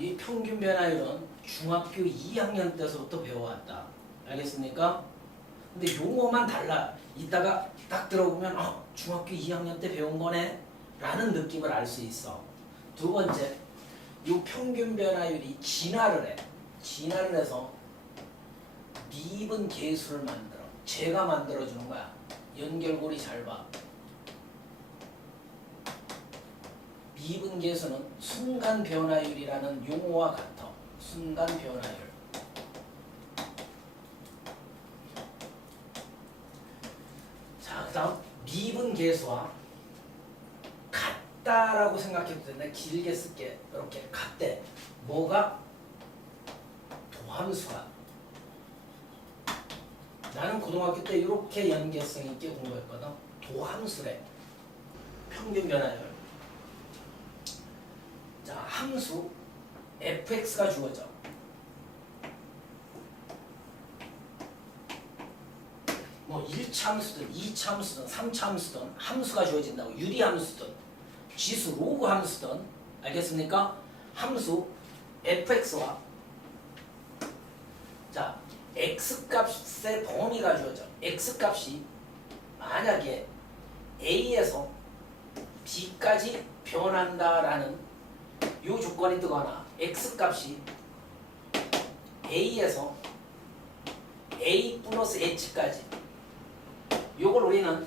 이 평균 변화율은 중학교 2학년 때서부터 배워왔다. 알겠습니까? 근데 용어만 달라. 이따가 딱 들어보면 중학교 2학년 때 배운 거네 라는 느낌을 알 수 있어. 두 번째, 이 평균 변화율이 진화를 해. 진화를 해서 미분 계수를 만들어. 제가 만들어주는 거야. 연결고리 잘 봐. 미분 계수는 순간 변화율이라는 용어와 같아. 순간 변화율. 자, 그 다음 미분 계수와 같다라고 생각해도 돼. 내가 길게 쓸게. 이렇게 같대. 뭐가? 도함수가. 나는 고등학교 때 이렇게 연계성 있게 공부했거든. 도함수래. 평균 변화율. 자, 함수 fx가 주어져. 뭐 1차 함수든 2차 함수든 3차 함수든 함수가 주어진다고. 유리함수든 지수 로그 함수든. 알겠습니까? 함수 fx와 자 x값의 범위가 주어져. x값이 만약에 a에서 b까지 변한다라는 요 조건이 뜨거나 x값이 a에서 a 플러스 h까지, 요걸 우리는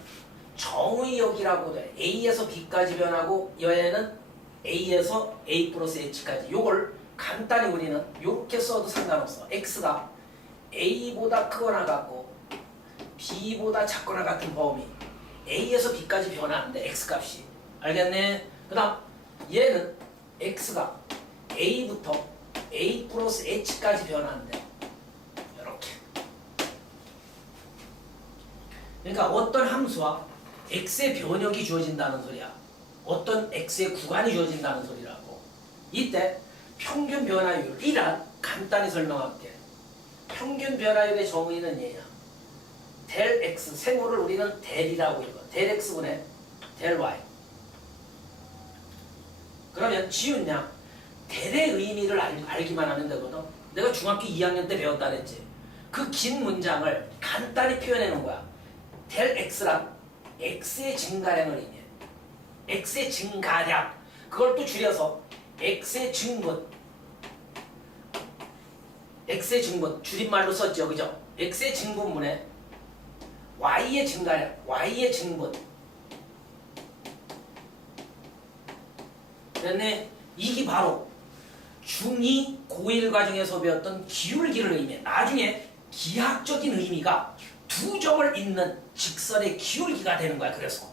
정의역이라고 돼. a에서 b까지 변하고 얘는 a에서 a 플러스 h까지. 요걸 간단히 우리는 요렇게 써도 상관없어. x가 a보다 크거나 같고 b보다 작거나 같은 범위, a에서 b까지 변하는데 x값이. 알겠네? 그 다음 얘는 x가 a부터 a 플러스 h까지 변하는데 이렇게. 그러니까 어떤 함수와 x의 변역이 주어진다는 소리야. 어떤 x의 구간이 주어진다는 소리라고. 이때 평균 변화율이란 간단히 설명할게. 평균 변화율의 정의는 얘야. 델 x, 세모를 우리는 델이라고 읽어. 델 x분의 델 y. 그러면 지훈 양 델의 의미를 알기만 하면 되거든. 내가 중학교 2학년 때 배웠다 그랬지. 그 긴 문장을 간단히 표현해 놓은 거야. 델 x란 x의 증가량을 의미해. x의 증가량. 그걸 또 줄여서 x의 증분. x의 증분 줄임말로 썼죠, 그죠? x의 증분분에 y의 증가량, y의 증분. 그런데 이게 바로 중2 고1 과정에서 배웠던 기울기를 의미해. 나중에 기하학적인 의미가 두 점을 잇는 직선의 기울기가 되는 거야. 그래서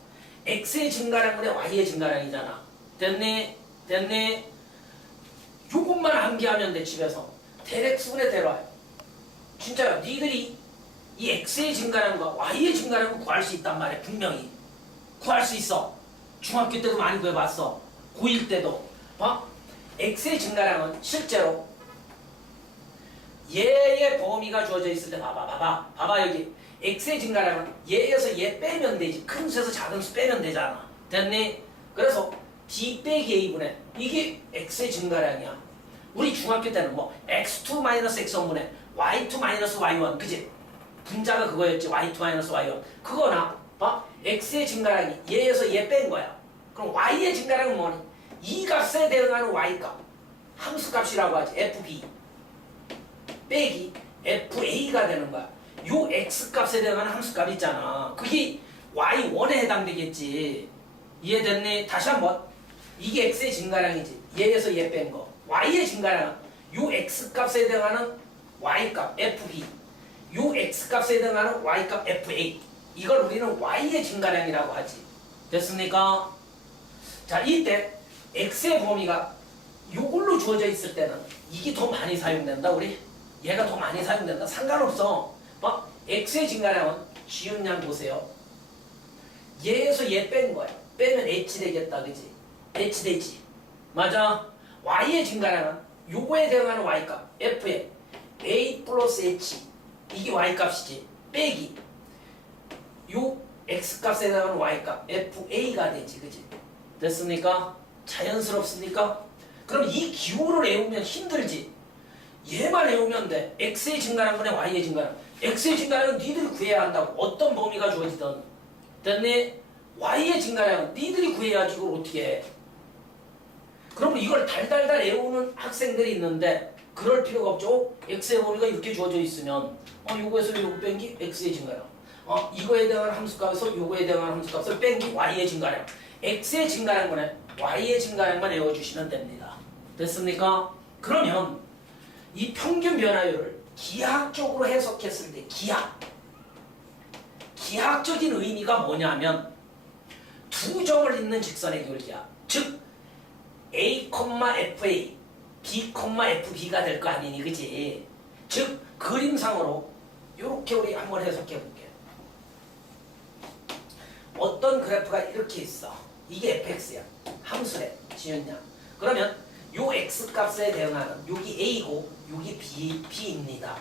x의 증가량분에 y의 증가량이잖아. 됐네? 됐네? 요것만 암기하면 돼. 집에서 델 x분의 델 y. 진짜요. 니들이 이 x의 증가량과 y의 증가량을 구할 수 있단 말이야. 분명히 구할 수 있어. 중학교 때도 많이 구해봤어. 고1 때도. x의 증가량은 실제로 얘의 범위가 주어져 있을 때 봐봐 여기 x의 증가량은 얘에서 얘 빼면 되지. 큰 수에서 작은 수 빼면 되잖아. 됐니? 그래서 d 빼기 a분의 이게 x의 증가량이야. 우리 중학교 때는 뭐 x2-x1분의 y2-y1 그지? 분자가 그거였지. y2-y1 그거나 x의 증가량이 얘에서 얘 뺀 거야. 그럼 y의 증가량은 뭐니? 이 값에 대응하는 y값 함수값이라고 하지. fb 빼기 fa가 되는 거야. 요 x값에 대응하는 함수값 있잖아. 그게 y1에 해당되겠지. 이해됐니? 다시 한번. 이게 x의 증가량이지. 얘에서 얘 뺀 거. y의 증가량은 요 x값에 해당하는 y값 fb, 요 x값에 해당하는 y값 fa. 이걸 우리는 y의 증가량이라고 하지. 됐습니까? 자, 이때 x의 범위가 요걸로 주어져 있을 때는 이게 더 많이 사용된다. 우리 얘가 더 많이 사용된다. 상관없어. x의 증가량은 지은 양 보세요. 얘에서 얘 뺀 거야. 빼면 h 되겠다. 그지? h 되지. 맞아. y의 증가량은 요거에 대응하는 y값 f에 a 플러스 h 이게 y값이지. 빼기 요 x값에 해당하는 y값 fa가 되지. 그지? 됐습니까? 자연스럽습니까? 그럼 이 기호를 외우면 힘들지. 얘만 외우면 돼. x의 증가란 거네, y의 증가란. x의 증가량은 니들이 구해야 한다고. 어떤 범위가 주어지든. 됐니? y의 증가량은 니들이 구해야지. 이걸 어떻게 해. 그러면 이걸 달달달 외우는 학생들이 있는데 그럴 필요가 없죠. x의 범위가 이렇게 주어져 있으면 요거에서 요거 뺀기 x의 증가량. 이거에 대한 함수값에서 요거에 대한 함수값을 뺀기 y의 증가량. x의 증가량 거네. y의 증가량만 외워주시면 됩니다. 됐습니까? 그러면 이 평균 변화율을 기하학적으로 해석했을 때 기하학적인 의미가 뭐냐면 두 점을 잇는 직선의 기울기야. 즉 A, FA, B, FB가 될 거 아니니, 그치? 즉 그림상으로 이렇게 우리 한번 해석해 볼게. 어떤 그래프가 이렇게 있어. 이게 fx야. 함수래. 지었냐? 그러면 요 x값에 대응하는 여기 a고 여기 b입니다.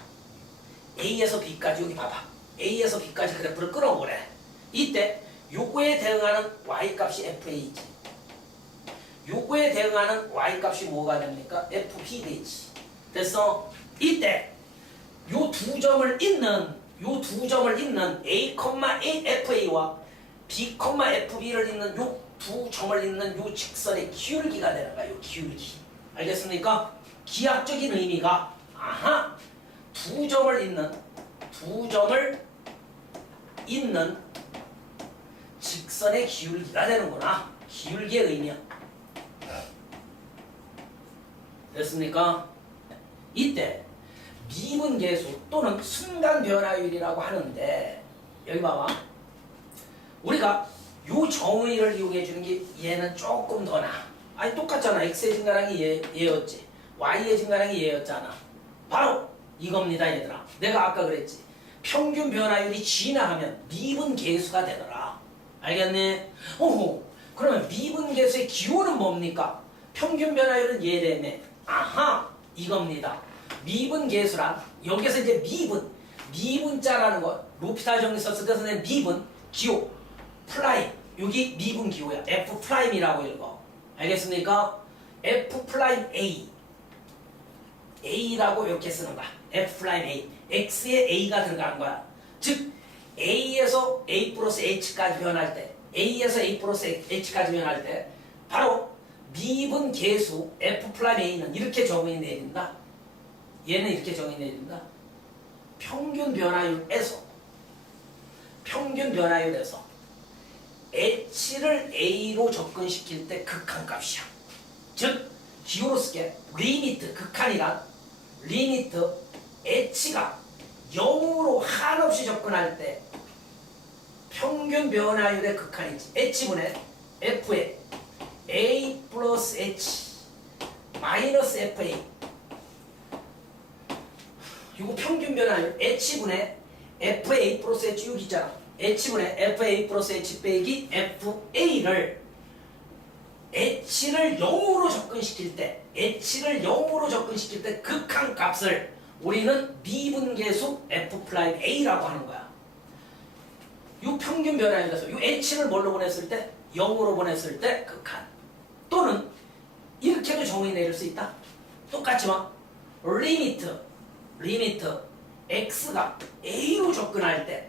a에서 b까지 여기 봐봐. a에서 b까지 그래프를 끌어보래. 이때 요거에 대응하는 y값이 fa지. 요거에 대응하는 y값이 뭐가 됩니까? fp 되지. 됐어? 이때 요 두 점을 잇는 a, fa와 b, fb를 잇는 요 두 점을 잇는 요 직선의 기울기가 되는 거야. 요 기울기. 알겠습니까? 기하학적인 의미가 두 점을 잇는 직선의 기울기가 되는구나. 기울기의 의미야. 됐습니까? 이때 미분계수 또는 순간 변화율이라고 하는데 여기 봐봐. 우리가 요 정의를 이용해 주는 게 얘는 조금 더 나아. 아니 똑같잖아. x의 증가량이 얘였지. y의 증가량이 얘였잖아. 바로 이겁니다, 얘들아. 내가 아까 그랬지. 평균 변화율이 진화하면 미분계수가 되더라. 알겠니? 그러면 미분계수의 기호는 뭡니까? 평균 변화율은 얘래네. 이겁니다. 미분계수란 여기서 이제 미분자라는 거 로피탈 정리 썼을 때 선생님 미분 기호 플라임 여기 미분 기호야. f 프라임이라고 읽어. 알겠습니까? f 프라임 a라고 이렇게 쓰는 거야. f 프라임 a x에 a가 들어가는 거야. 즉 a에서 a 플러스 h까지 변할 때 a에서 a 플러스 h까지 변할 때 바로 미분 계수 f 프라임 a는 이렇게 정의 내린다. 얘는 이렇게 정의 내린다. 평균 변화율에서 h를 a로 접근시킬 때 극한값이야. 즉 기호로 쓸게. 리미트 극한이란 리미트 h가 0으로 한없이 접근할 때 평균 변화율의 극한이지. h분의 f의 a 플러스 h 마이너스 fa 이거 평균 변화율 h분의 fa 플러스 h 여기 있잖아. h분의 fa 플러스 h 빼기 fa를 h를 0으로 접근시킬 때 극한값을 우리는 미분계수 f 프라임 a라고 하는 거야. 이 평균 변화율에서 이 h를 뭘로 보냈을 때? 0으로 보냈을 때 극한. 또는 이렇게도 정의 내릴 수 있다. 똑같지만 리미트 x가 a로 접근할 때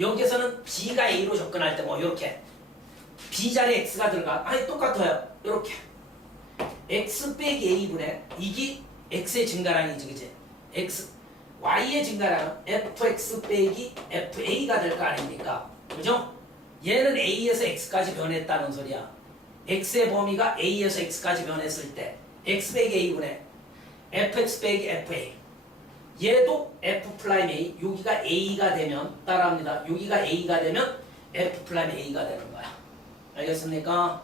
여기서는 b가 a로 접근할 때 뭐 이렇게 b 자리에 x가 들어가. 아니 똑같아요. 이렇게 x 빼기 a분의 이게 x의 증가량이지, 그치? y의 증가량은 fx 빼기 fa가 될 거 아닙니까? 그죠? 얘는 a에서 x까지 변했다는 소리야. x의 범위가 a에서 x까지 변했을 때 x 빼기 a분의 fx 빼기 fa 얘도 f 프라임 a 여기가 a가 되면 따라합니다. 여기가 a가 되면 f 프라임 a가 되는 거야. 알겠습니까?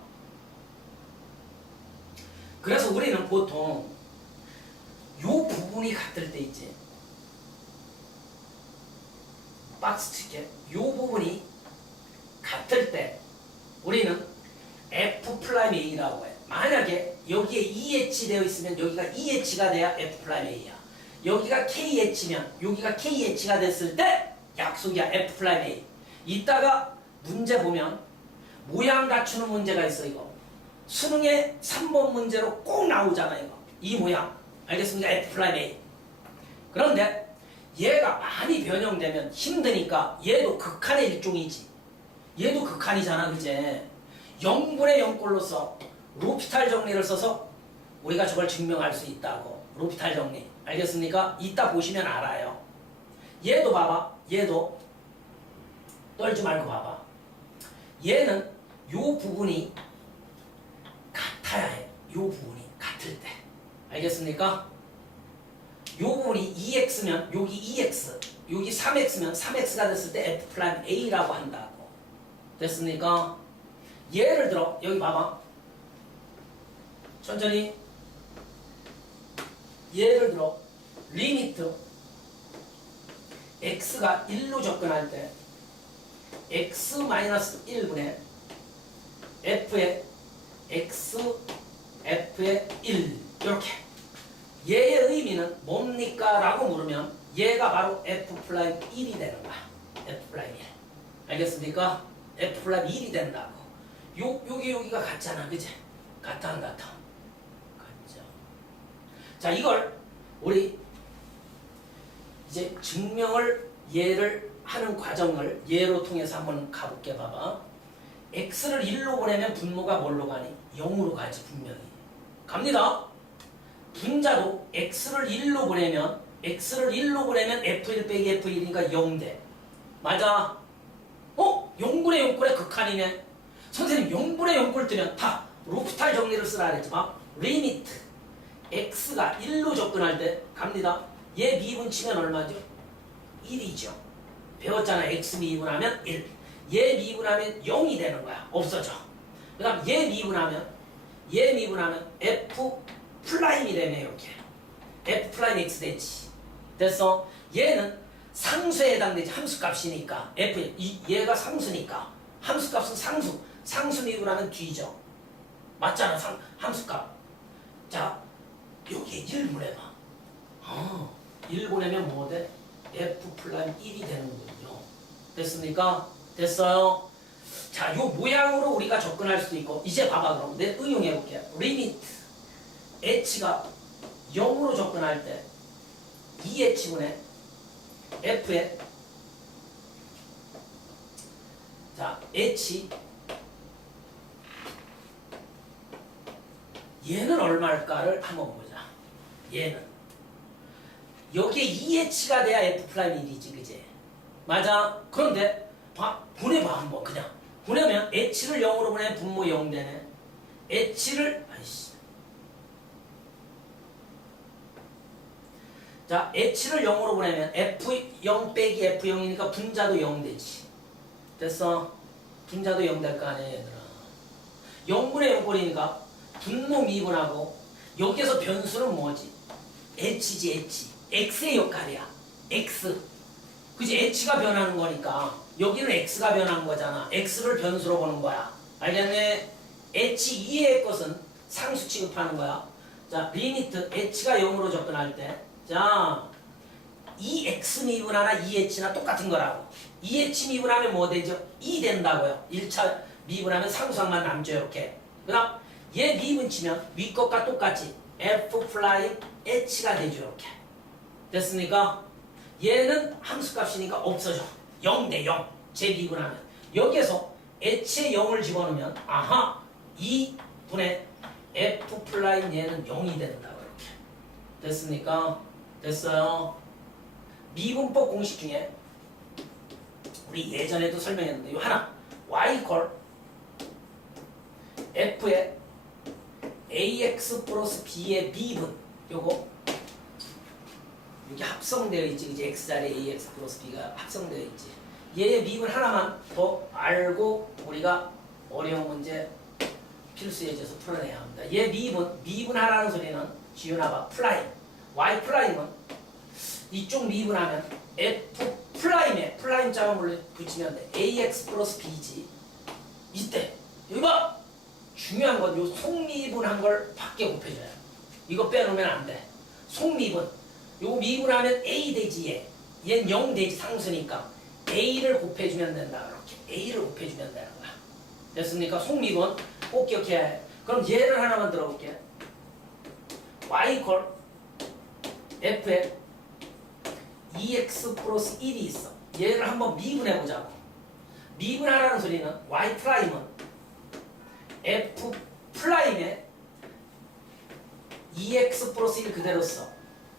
그래서 우리는 보통 요 부분이 같을 때 있지. 박스 칠게. 요 부분이 같을 때 우리는 f 프라임 a라고 해. 만약에 여기에 EH 되어 있으면 여기가 EH가 돼야 f 프라임 a야. 여기가 KH면 여기가 KH가 됐을 때 약속이야. f 프라임 a. 이따가 문제 보면 모양 갖추는 문제가 있어. 이거 수능에 3번 문제로 꼭 나오잖아 이거. 이 모양. 알겠습니까? F'(A). 그런데 얘가 많이 변형되면 힘드니까 얘도 극한의 일종이지. 얘도 극한이잖아, 그제? 0분의 0꼴로서 로피탈 정리를 써서 우리가 저걸 증명할 수 있다고. 로피탈 정리. 알겠습니까? 이따 보시면 알아요. 얘도 봐봐. 얘도 떨지 말고 봐봐. 얘는 요 부분이 같아야 해. 요 부분이 같을 때. 알겠습니까? 요 부분이 2x면 여기 2x, 여기 3x면 3x가 됐을 때 F'A라고 한다고. 됐습니까? 예를 들어 여기 봐봐. 천천히. 예를 들어 리미트 x가 1로 접근할 때 x-1분의 f의 x f의 1 이렇게. 얘의 의미는 뭡니까? 라고 물으면 얘가 바로 F'1이 되는 거야. F'1. 알겠습니까? F'1이 된다고. 여기가 같잖아. 그치? 같아 안 같아? 같죠. 자, 이걸 우리 이제 증명을 얘를 하는 과정을 예로 통해서 한번 가볼게. 봐봐. x를 1로 보내면 분모가 뭘로 가니? 0으로 가지 분명히. 갑니다. 분자도 x를 1로 보내면 f1 빼기 f1이니까 0돼. 맞아. 0분의 0꼴의 극한이네. 선생님 0분의 0꼴 뜨면 다 로피탈 정리를 쓰라 그랬지. 막 리미트 x가 1로 접근할 때 갑니다. 얘 미분 치면 얼마죠? 1이죠. 배웠잖아. x 미분하면 1. 얘 미분하면 0이 되는 거야. 없어져. 그 다음 얘 미분하면 f 플라임이 되네. 이렇게 f 플라임 x 되지. 됐어. 얘는 상수에 해당되지. 함수값이니까 f 얘가 상수니까 함수값은 상수 미분하면 뒤죠. 맞잖아. 함수값. 자, 여기에 1 보내봐. 1 보내면 뭐 돼? f 플라임 1이 되는군요. 됐습니까? 됐어요. 자, 요 모양으로 우리가 접근할 수도 있고. 이제 봐봐. 그럼 내 응용해 볼게. 리미트 h가 0으로 접근할 때 2h분의 f에 자 h 얘는 얼마일까를 한번 보자. 얘는 여기에 2h가 돼야 f'1이지. 그지? 맞아. 그런데 보내봐 한번. 그냥 보내면 h를 0으로 보내면 분모 0 되네. h를 자, h를 0으로 보내면 f0 빼기 f0이니까 분자도 0 되지. 됐어? 분자도 0 될 거 아니야 얘들아. 0분의 0꼴이니까 분모 미분하고 여기에서 변수는 뭐지? h지. h. x의 역할이야. x. 그지? h가 변하는 거니까 여기는 x가 변한 거잖아. x를 변수로 보는 거야. 알겠네? h2의 것은 상수 취급하는 거야. 자, 리미트 h가 0으로 접근할 때 자, 2x 미분하나 2h나 똑같은 거라고. 2h 미분하면 뭐 되죠? 2 된다고요. 1차 미분하면 상수항만 남죠. 이렇게. 그 다음 얘 미분 치면 위 것과 똑같이 f 플라임 h가 되죠. 이렇게. 됐습니까? 얘는 함수값이니까 없어져. 0 대 0. 재미분하면. 여기에서 h에 0을 집어넣으면 아하 2분의 f 플라임 얘는 0이 된다고. 이렇게. 됐습니까? 됐어요. 미분법 공식 중에 우리 예전에도 설명했는데 요 하나 y 콜 f의 ax 플러스 b의 미분 요거 여기 합성되어 있지. 그지? x자리에 ax 플러스 b가 합성되어 있지. 얘의 미분 하나만 더 알고 우리가 어려운 문제 필수 예제에서 풀어내야 합니다. 얘 미분하라는 소리는 지윤아봐 플라임 y 플라임은 이쪽 미분하면 f 플라임에 플라임 자음을 붙이면 돼. ax 플러스 b지. 이때 여기 봐. 중요한 건 요 속미분한 걸 밖에 곱해줘요. 이거 빼놓으면 안 돼. 속미분. 요 미분하면 a 되지 얘. 얘는 0 되지 상수니까 a를 곱해주면 된다. 이렇게 a를 곱해주면 되는 거야. 됐습니까? 속미분 꼭 기억해야 해. 그럼 얘를 하나만 들어볼게. y 이퀄 f에 2x 플러스 1이 있어. 얘를 한번 미분해보자고. 미분하라는 소리는 y 프라임은 f 프라임에 2x 플러스 1 그대로 써.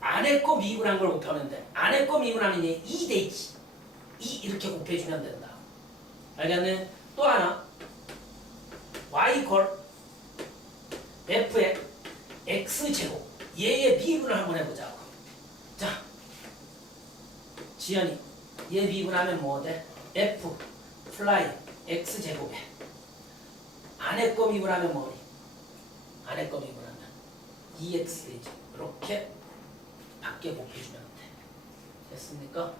안에 거 미분한 걸 곱하면 돼. 안에 거 미분하면 얘 2 되지. 2 이렇게 곱해주면 된다. 알겠네? 또 하나 y 이퀄 f의 x제곱 얘의 미분을 한번 해보자고. 자, 지연이 얘 미분하면 뭐 돼? f 플라이 x제곱에 안에 거 미분하면 뭐니? 안에 거 미분하면 2x 되지. 이렇게 밖에 곱해주면 돼. 됐습니까?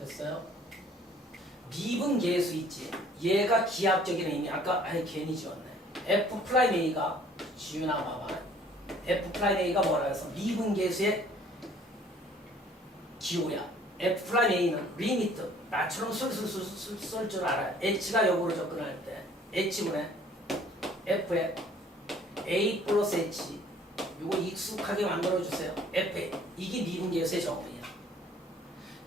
됐어요? 미분 계수 있지. 얘가 기하학적인 의미. 아까 괜히 지웠네. f 프라임 a가 지윤아 봐봐. f 프라임 a가 뭐라 해서 미분 계수의 기호야. f 프라임 a는 리미트. 나처럼 술술술 쓸 줄 알아요. h가 역으로 접근할 때 h분의 f에 a 플러스 h 이거 익숙하게 만들어주세요. f 이게 미분 계수의 정의야.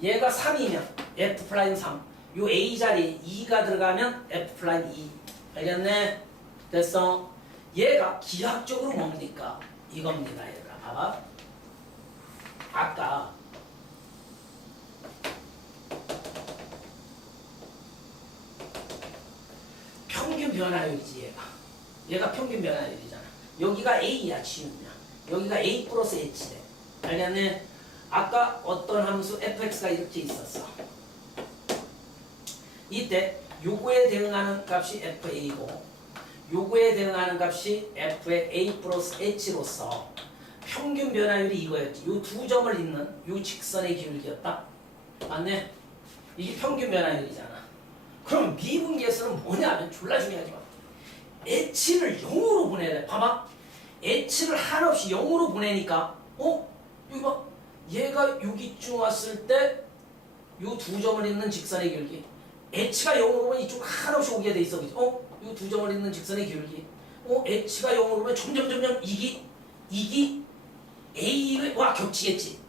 얘가 3이면 f 프라임 3. 요 a 자리에 2가 들어가면 f 프라임 2. 알겠네? 됐어? 얘가 기하학적으로 뭡니까? 이겁니다. 얘들아 봐봐. 아까 평균 변화율이지. 얘가 평균 변화율이잖아. 여기가 a야 지우면 여기가 a 플러스 h래. 알겠네? 아까 어떤 함수 fx가 이렇게 있었어. 이때 요거에 대응하는 값이 fa고 요거에 대응하는 값이 f의 a 플러스 h로서 평균 변화율이 이거였지. 요 두 점을 잇는 요 직선의 기울기였다. 맞네? 이게 평균 변화율이잖아. 그럼 미분 계수는 뭐냐면 졸라 중요하지 마. h를 0으로 보내야 돼. 봐봐. h를 한없이 0으로 보내니까 여기 봐. 얘가 여기쯤 왔을 때 요 두 점을 잇는 직선의 기울기 h가 0으로 오면 이쪽 한없이 오게 돼 있어. 그치? 요 두 점을 잇는 직선의 기울기 h가 0으로 오면 점점 이기 a와 겹치겠지.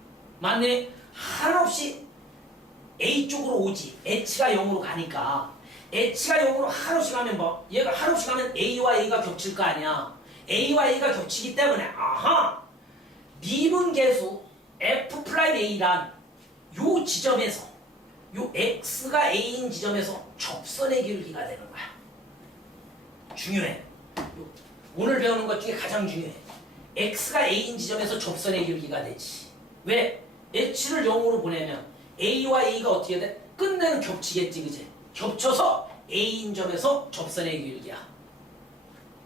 맞네? 한없이 a 쪽으로 오지. h가 0으로 가니까 h가 0으로 한없이 가면 뭐? 얘가 한없이 가면 a와 a가 겹칠 거 아니야. a와 a가 겹치기 때문에 아하! 미분 계수 f 프라임 a란 요 지점에서 요 x가 a인 지점에서 접선의 기울기가 되는 거야. 중요해. 오늘 배우는 것 중에 가장 중요해. x가 a인 지점에서 접선의 기울기가 되지. 왜? h를 0으로 보내면 a와 a가 어떻게 돼? 끝내는 겹치겠지, 그지? 겹쳐서 a인 점에서 접선의 기울기야.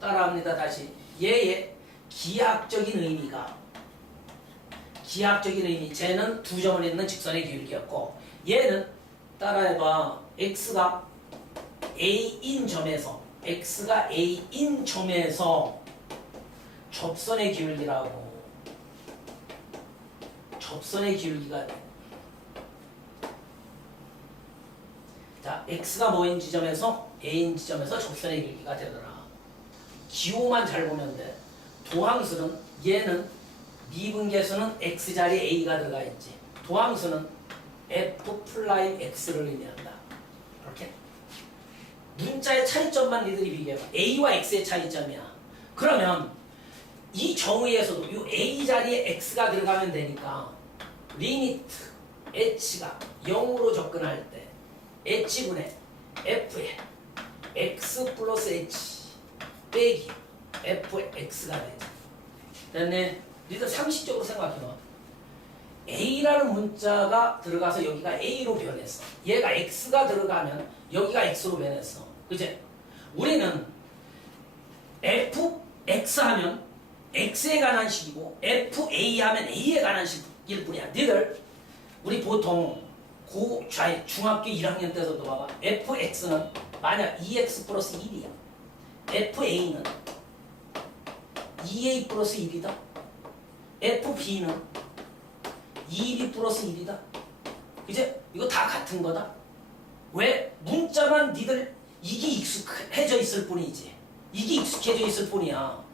따라합니다. 다시. 얘의 기하학적인 의미가 쟤는 두 점을 잇는 직선의 기울기였고 얘는 따라해봐. x가 a인 점에서 접선의 기울기라고. 접선의 기울기가 돼. 자, x가 뭐인 지점에서 a인 지점에서 접선의 기울기가 되더라. 기호만 잘 보면 돼. 도함수는 얘는 미분계수는 x자리에 a가 들어가 있지. 도함수는 f 플라임 x를 의미한다. 이렇게 문자의 차이점만 니들이 비교해봐. a와 x의 차이점이야. 그러면 이 정의에서도 이 a 자리에 x가 들어가면 되니까 리미트 h가 0으로 접근할 때 h분의 f에 x 플러스 h 빼기 f의 x가 되지. 됐네? 니들 상식적으로 생각해봐. a라는 문자가 들어가서 여기가 a로 변했어. 얘가 x가 들어가면 여기가 x로 변했어. 그치? 우리는 fx 하면 x에 관한 식이고 fa 하면 a에 관한 식일 뿐이야. 니들 우리 보통 중학교 1학년 때서도 봐봐. fx는 만약 2x 플러스 1이야. fa는 2a 플러스 1이다. fb는 2b 플러스 1이다. 이제 이거 다 같은 거다. 왜? 문자만 니들 이게 익숙해져 있을 뿐이지. 이게 익숙해져 있을 뿐이야.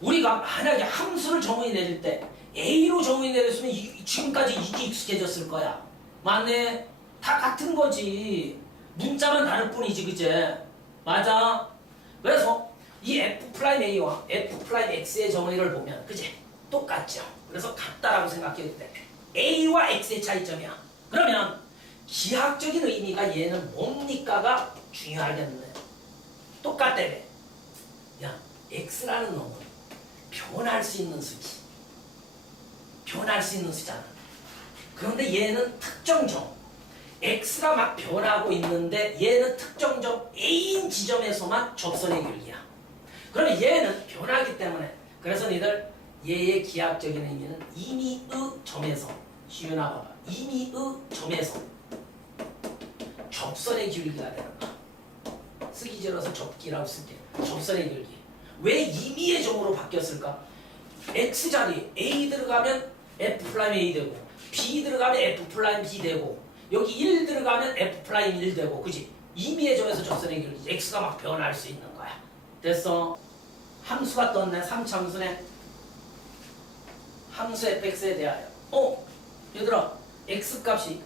우리가 만약에 함수를 정의 내릴 때 A로 정의 내렸으면 지금까지 이게 익숙해졌을 거야. 맞네? 다 같은 거지. 문자만 다를 뿐이지, 그제? 맞아? 그래서 이 F'A와 F'X의 정의를 보면, 그제? 똑같죠. 그래서 같다라고 생각해도 돼. A와 X의 차이점이야. 그러면 기하학적인 의미가 얘는 뭡니까가 중요하겠네. 똑같다며. 야, X라는 놈은 변할 수 있는 수지. 변할 수 있는 수잖아. 그런데 얘는 특정점. X가 막 변하고 있는데 얘는 특정점 A인 지점에서만 접선의 길이야. 그러면 얘는 변하기 때문에 그래서 니들 얘의 기하학적인 의미는 이미의 점에서 시윤아 봐봐. 이미의 점에서 접선의 기울기가 되는 거야. 쓰기 싫어서 접기라고 쓸게. 접선의 기울기. 왜 이미의 점으로 바뀌었을까? X 자리에 A 들어가면 F'A 되고 B 들어가면 F'B 되고 여기 1 들어가면 F'1 되고 그지? 이미의 점에서 접선의 기울기. X가 막 변할 수 있는 거야. 됐어? 함수가 떴네. 3차함수네. 함수 fx에 대하여 얘들아 x값이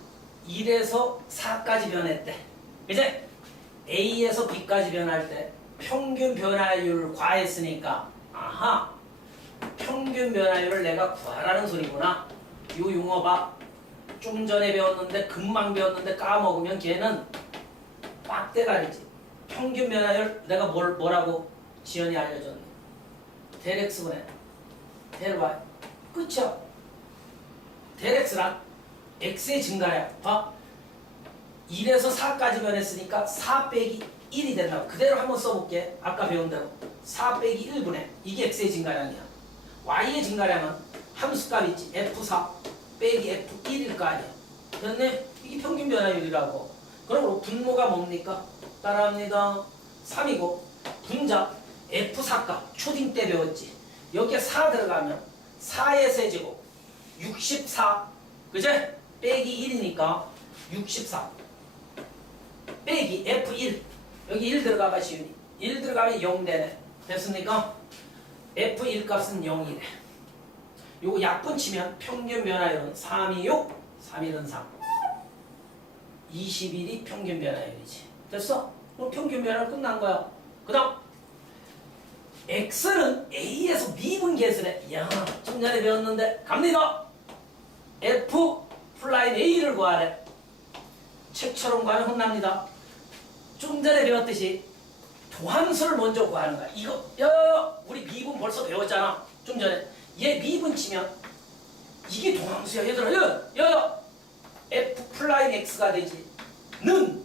1에서 4까지 변했대. 이제 a에서 b까지 변할 때 평균 변화율을 과했으니까 아하 평균 변화율을 내가 구하라는 소리구나. 요 용어 봐. 좀 전에 배웠는데 금방 배웠는데 까먹으면 걔는 빡대가리지. 평균 변화율 내가 뭐라고 지연이 알려줬네. 델 x분의 델 y 끝이야. 델 x란 x의 증가야. 봐. 1에서 4까지 변했으니까 4 빼기 1이 된다고. 그대로 한번 써볼게. 아까 배운 대로 4 빼기 1분의 이게 x의 증가량이야. y의 증가량은 함수값 있지. f4 빼기 f1일 거 아니야. 됐네? 이게 평균 변화율이라고. 그러므로 분모가 뭡니까? 따라합니다. 3이고 분자 f4값 초딩 때 배웠지. 여기에 4 들어가면 4의 세제곱 64 그제? 빼기 1이니까 64 빼기 F1 여기 1 들어가봐 시윤이 1 들어가면 0 되네. 됐습니까? F1 값은 0이래. 요거 약분 치면 평균 변화율은 3이 6 3일은 3 21이 평균 변화율이지. 됐어? 그럼 평균 변화율 끝난 거야. 그 다음 X는 A에서 미분 계수래. 이야, 좀 전에 배웠는데 갑니다. F'A를 구하래. 책처럼 구하면 혼납니다. 좀 전에 배웠듯이 도함수를 먼저 구하는 거야. 이거 우리 미분 벌써 배웠잖아. 좀 전에 얘 미분 치면 이게 도함수야. 얘들아 F'X가 되지. 는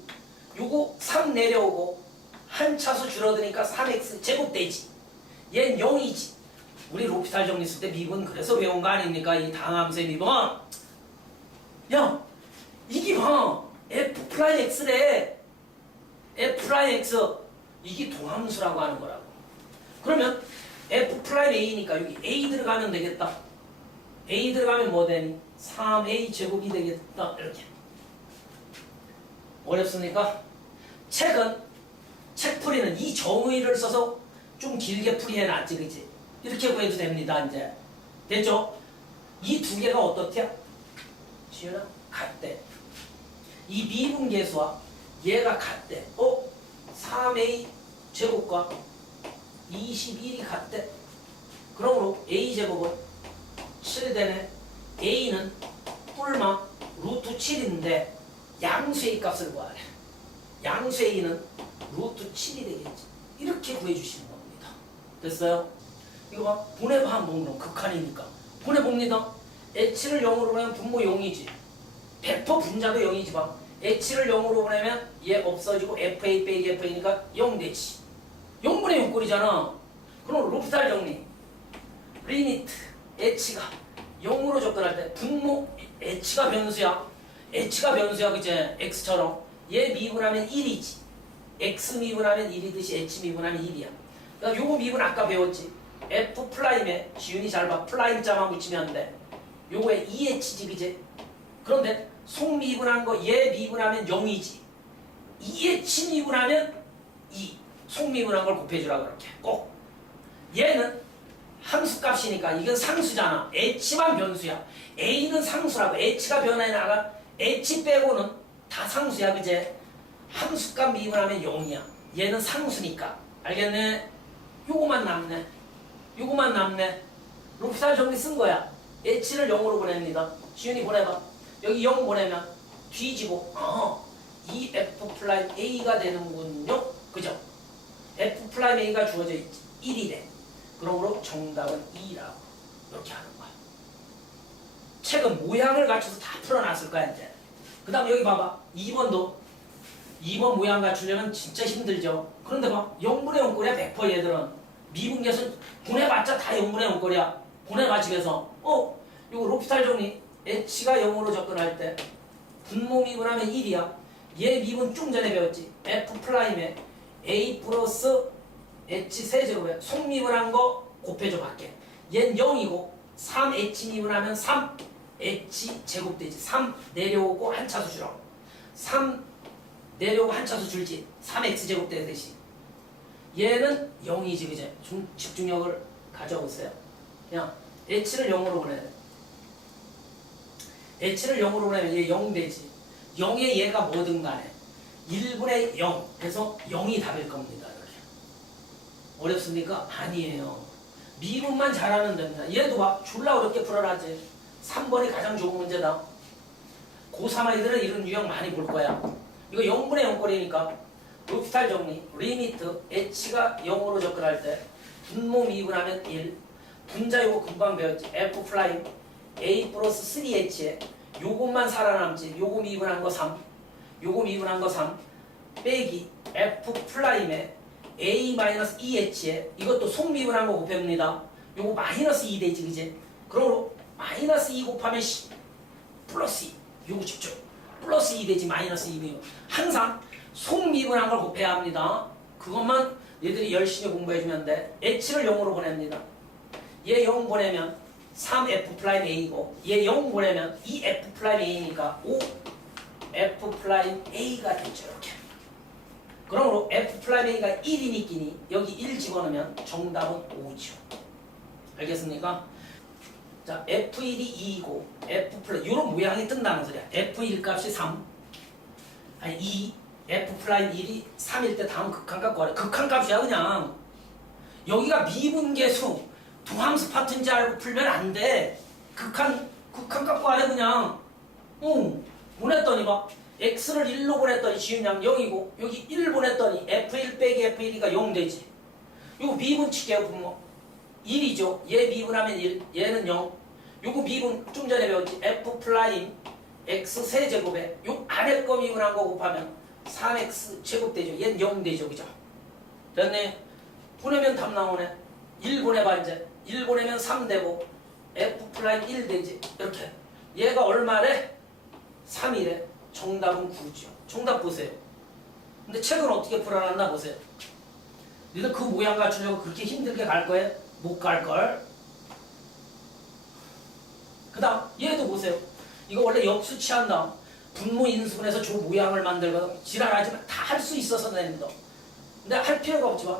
요거 3 내려오고 한 차수 줄어드니까 3x 제곱 되지. 얘는 0이지. 우리 로피탈 정리 쓸 때 미분 그래서 배운 거 아닙니까? 이 당함수의 미분. 야, 이게 봐. F'X래. F'X. 이게 동함수라고 하는 거라고. 그러면 F'A니까 여기 A 들어가면 되겠다. A 들어가면 뭐 되니? 3A 제곱이 되겠다. 이렇게. 어렵습니까? 책 풀이는 이 정의를 써서 좀 길게 풀이해놨지, 그치? 이렇게 구해도 됩니다, 이제. 됐죠? 이 두 개가 어떻게? 지연아? 같대. 이 미분계수와 얘가 같대. 3A 제곱과 21이 같대. 그러므로 A제곱은 7 되네. A는 뿔마 루트 7인데 양수의 값을 구하래. 양수 A는 루트 7이 되겠지. 이렇게 구해주시는 겁니다. 됐어요? 이거 봐. 분해봐 한번 그럼 극한이니까. 분해봅니다. H를 0으로 보내면 분모 0이지. 100% 분자도 0이지 봐. H를 0으로 보내면 얘 없어지고 FA 빼기 FA니까 0 되지. 0분의 6꼴이잖아. 그럼 로피탈 정리. 리니트 H가 0으로 접근할 때 분모 H가 변수야. H가 변수야, 그치? X처럼. 얘 미분하면 1이지. X 미분하면 1이듯이 H 미분하면 1이야. 그러니까 요거 미분 아까 배웠지. F'에 지윤이 잘 봐. 플라임자만 붙이면 돼. 요거에 2H지, 그치? 그런데 속 미분한 거 얘 미분하면 0이지. 2H 미분하면 2. 속미분한 걸 곱해주라 그렇게 꼭. 얘는 함수값이니까 이건 상수잖아. h만 변수야. a는 상수라고. h가 변화해 나가. h 빼고는 다 상수야. 그제? 함수값 미분하면 0이야. 얘는 상수니까. 알겠네? 요거만 남네. 요거만 남네. 롭살 정리 쓴 거야. h를 0으로 보냅니다. 지훈이 보내봐. 여기 0 보내면 뒤지고 이 f'a가 되는군요. 그죠? f'a가 주어져 있지. 1이래. 그러므로 정답은 2라고 이렇게 하는 거야. 책은 모양을 갖춰서 다 풀어놨을 거야 이제. 그 다음 여기 봐봐. 2번 모양 갖추려면 진짜 힘들죠. 그런데 봐. 0분의 0꼴이야 100% 얘들은. 미분계수 분해봤자 다 0분의 0꼴이야. 분해가집에서 이거 롭살 정리. h가 0으로 접근할 때 분모 미분하면 1이야. 얘 미분 좀 전에 배웠지. f'에 a 플러스 h 세제곱에 속미분한 거 곱해줘 밖에. 얘는 0이고 3h 미분하면 3h 제곱되지. 3 내려오고 한 차수 주라고. 3 내려오고 한 차수 줄지. 3x 제곱되듯이. 얘는 0이지 그제. 좀 집중력을 가져오세요. 그냥 h를 0으로 보내야 돼. h를 0으로 보내면 얘 0 되지. 0에 얘가 뭐든 간에 1분의 0 그래서 0이 답일 겁니다. 이렇게. 어렵습니까? 아니에요. 미분만 잘하면 됩니다. 얘도 봐. 졸라 어렵게 풀어라지. 3번이 가장 좋은 문제다. 고3 아이들은 이런 유형 많이 볼 거야. 이거 0분의 0꼴이니까 롭살 정리. 리미트 h가 0으로 접근할 때 분모 미분하면 1. 분자 요거 금방 배웠지. f 플라임 a 플러스 3h에 요것만 살아남지. 요거 미분한 거 3. 요거 미분한 거 3. 빼기 f 플라임에 a 마이너스 2h에 이것도 속미분한 거 곱합니다. 요거 마이너스 2 되지 그지? 그러므로 마이너스 2 곱하면 10 플러스 2. 요거 집중. 플러스 2 되지 마이너스 2미분. 항상 속미분한 걸 곱해야 합니다. 그것만 얘들이 열심히 공부해주면 돼. h를 0으로 보냅니다. 얘 0 보내면 3f'a이고 얘 0 보내면 2f'a니까 5f'a가 되죠. 이렇게. 그러므로 f'a가 1이니끼니 여기 1 집어넣으면 정답은 5죠. 알겠습니까? 자, f1이 2이고 f' 이런 모양이 뜬다는 소리야. f1 값이 3 아니 2 f'1이 3일 때 다음 극한값 구하래. 극한값이야 그냥. 여기가 미분계수 도함수 파트인지 알고 풀면 안 돼. 극한값 구하래 그냥. 보냈더니 막 x를 1로 보냈더니 지음량 0이고 여기 1 보냈더니 f1 빼기 f1이가 0 되지. 요거 미분치게요 분모. 1이죠. 얘 미분하면 1, 얘는 0. 요거 미분 좀 전에 배웠지. f 플라임 x 세제곱에 요 안에 거 미분한 거 곱하면 3x 제곱 되죠. 얘는 0 되죠. 그죠? 됐네. 보내면 답 나오네. 1 보내봐 이제. 1 보내면 3 되고 f 플라임 1 되지. 이렇게. 얘가 얼마래? 3이래. 정답은 9죠. 정답 보세요. 근데 책은 어떻게 풀어놨나 보세요. 너희들 그 모양 갖추려고 그렇게 힘들게 갈 거예요? 못 갈걸? 그 다음 얘도 보세요. 이거 원래 역수 취한 다음 분모 인수분해서 저 모양을 만들거든. 지랄하지만 다 할 수 있어서 냅니다. 근데 할 필요가 없지만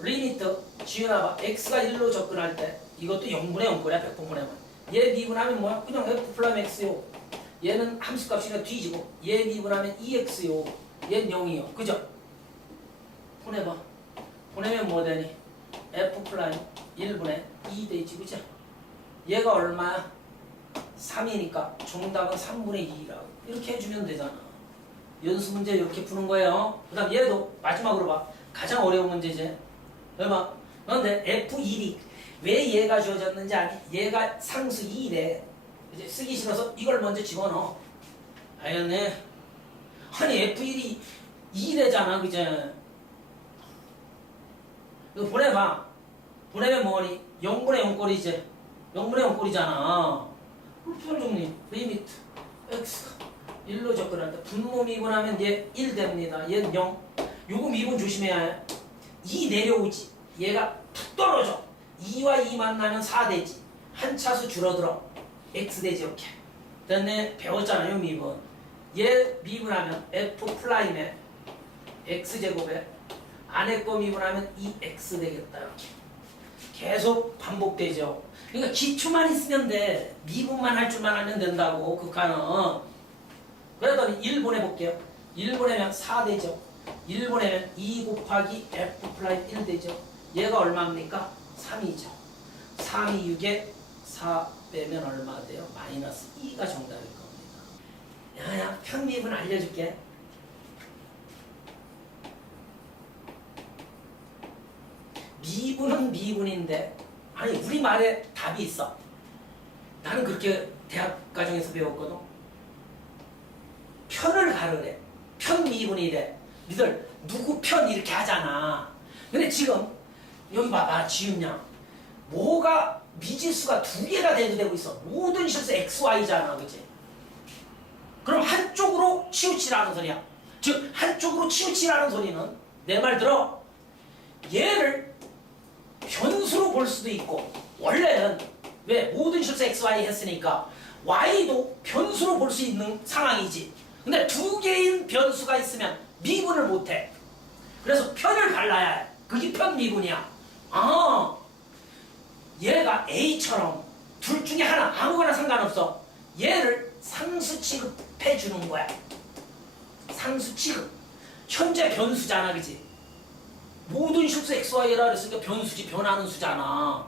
리미트 지은아 봐. x가 1로 접근할 때 이것도 0분의 0꼴이야. 100번 보내면 얘 미분하면 뭐야? 그냥 f 플라임 x요. 얘는 함수값이니까 뒤지고 얘 미분하면 2x요. 얘는 0이요. 그죠? 보내봐. 보내면 뭐 되니? f 플라임 1분의 2 되지. 그죠? 얘가 얼마야? 3이니까 정답은 3분의 2라고 이렇게 해주면 되잖아. 연수 문제 이렇게 푸는 거예요. 그 다음 얘도 마지막으로 봐. 가장 어려운 문제지. 얼마? 그런데 F1이 왜 얘가 주어졌는지 아니? 얘가 상수 2래. 이제 쓰기 싫어서 이걸 먼저 집어넣어. 알겠네? 아니 F1이 2래잖아. 그제? 이거 보내봐. 보내면 뭐니? 0분의 0꼴이지. 0분의 0꼴이잖아. 흡혈 정리. 리미트. X 1로 접근할 때 분모 미분하면 얘 1 됩니다. 얘는 0. 요거 미분 조심해야 해. 2 내려오지. 얘가 툭 떨어져. 2와 2 만나면 4 되지. 한 차수 줄어들어. X 되지 이렇게. 됐네. 배웠잖아요 미분. 얘 미분하면 F 플라임에 X제곱에 안에 거 미분하면 2x 되겠다. 이렇게 계속 반복되죠. 그러니까 기초만 있으면 돼. 미분만 할 줄만 알면 된다고 극한은. 그러더니 1 보내볼게요. 1 보내면 4 되죠. 1 보내면 2 곱하기 f'1 되죠. 얘가 얼마입니까? 3이죠. 3이 6에 4 빼면 얼마 돼요? 마이너스 2가 정답일 겁니다. 야야, 편미분 알려줄게. 미분은 미분인데, 아니 우리 말에 답이 있어. 나는 그렇게 대학 과정에서 배웠거든. 편을 가르래. 편미분이래. 니들 누구 편 이렇게 하잖아. 근데 지금 여기 봐봐, 지윤양. 뭐가 미지수가 2개가 대두되고 있어. 모든 실수 XY잖아, 그치? 그럼 한쪽으로 치우치라는 소리야. 즉 한쪽으로 치우치라는 소리는 내 말 들어. 얘를 변수로 볼 수도 있고, 원래는 왜 모든 실수 XY 했으니까 Y도 변수로 볼 수 있는 상황이지. 근데 2개인 변수가 있으면 미분을 못해. 그래서 편을 갈라야 해. 그게 편미분이야. 아, 얘가 A처럼 둘 중에 하나 아무거나 상관없어. 얘를 상수 취급해 주는 거야. 상수 취급. 현재 변수잖아, 그치? 모든 실수 XY라 그랬으니까 변수지, 변하는 수잖아.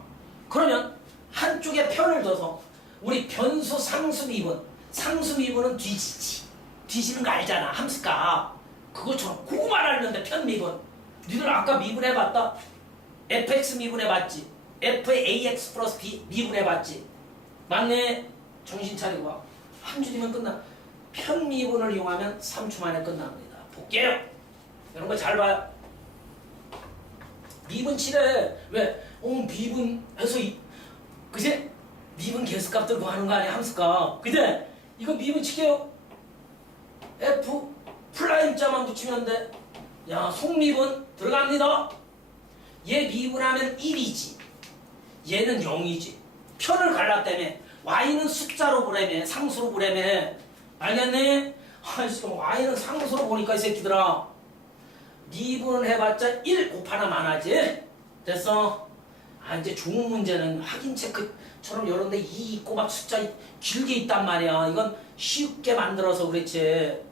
그러면 한쪽에 편을 둬서 우리 변수 상수 미분. 상수 미분은 뒤지지. 뒤지는 거 알잖아, 함수값. 그것처럼 그거만 알면 돼, 편미분. 니들 아까 미분해봤다? fx 미분해봤지? f의 ax 플러스 b 미분해봤지? 맞네? 정신 차리고 와. 한 줄이면 끝나. 편미분을 이용하면 3초 만에 끝납니다. 볼게요. 이런 거 잘 봐요. 미분 치래. 왜? 미분해서 그제? 미분 개수값들 구하는 거 아니야, 함수값. 그제? 이거 미분 칠게요. f 플라임자만 붙이면 돼. 야, 속미분 들어갑니다. 얘 미분하면 1이지. 얘는 0이지. 편을 갈랐다며. y는 숫자로 보래매, 상수로 보래매. 알겠니? 아이씨, y는 상수로 보니까 이 새끼들아. 미분을 해봤자 1 곱하나만 하지. 됐어? 아, 이제 좋은 문제는 확인 체크처럼 이런 데 2 있고 막 숫자 길게 있단 말이야. 이건 쉽게 만들어서 그렇지.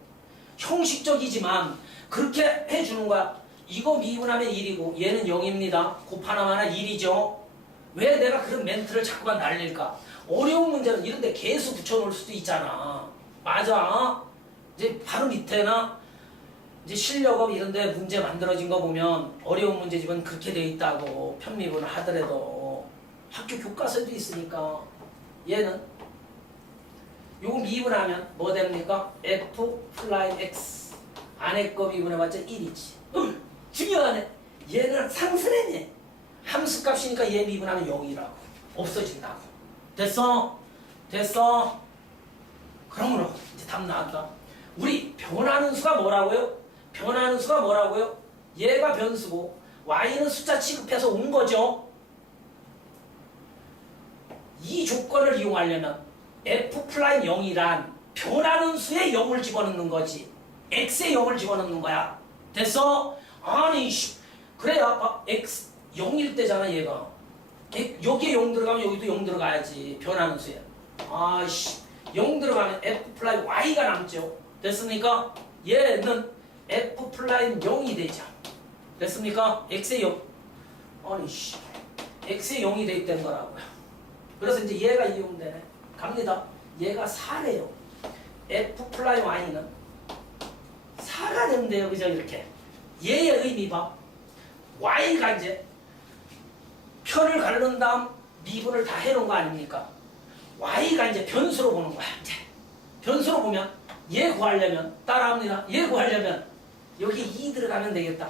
형식적이지만 그렇게 해주는 거야. 이거 미분하면 1이고 얘는 0입니다. 곱하나만 하나 1이죠. 왜 내가 그런 멘트를 자꾸만 날릴까? 어려운 문제는 이런 데 개수 붙여놓을 수도 있잖아. 맞아. 이제 바로 밑에나 이제 실력업 이런 데 문제 만들어진 거 보면 어려운 문제집은 그렇게 돼 있다고. 편미분을 하더라도 학교 교과서에도 있으니까. 얘는 요거 미분하면 뭐 됩니까? f 플라임 x 안에 거 미분해봤자 1이지. 중요하네. 얘는 상수래네. 함수값이니까 얘 미분하면 0이라고. 없어진다고. 됐어? 됐어? 그러므로 이제 답 나왔다. 우리 변하는 수가 뭐라고요? 변하는 수가 뭐라고요? 얘가 변수고 y는 숫자 취급해서 온 거죠. 이 조건을 이용하려면 f'0이란 변하는 수에 0을 집어넣는 거지. x에 0을 집어넣는 거야. 됐어? 아니 그래야 x 0일 때잖아 얘가. 여기에 0 들어가면 여기도 0 들어가야지. 변하는 수에. 아이씨 0 들어가면 f'(y가) 남죠. 됐습니까? 얘는 f'(0이 되죠. 됐습니까? x에 0. 아니 x에 0이 돼 있다는 거라고요. 그래서 이제 얘가 이용되네. 갑니다. 얘가 4래요. f'(y는 4가 된대요. 그죠? 이렇게. 얘의 의미 봐. y가 이제 편을 가른 다음 미분을 다 해놓은 거 아닙니까? y가 이제 변수로 보는 거야. 이제 변수로 보면 얘 구하려면 따라합니다. 얘 구하려면 여기 2 들어가면 되겠다.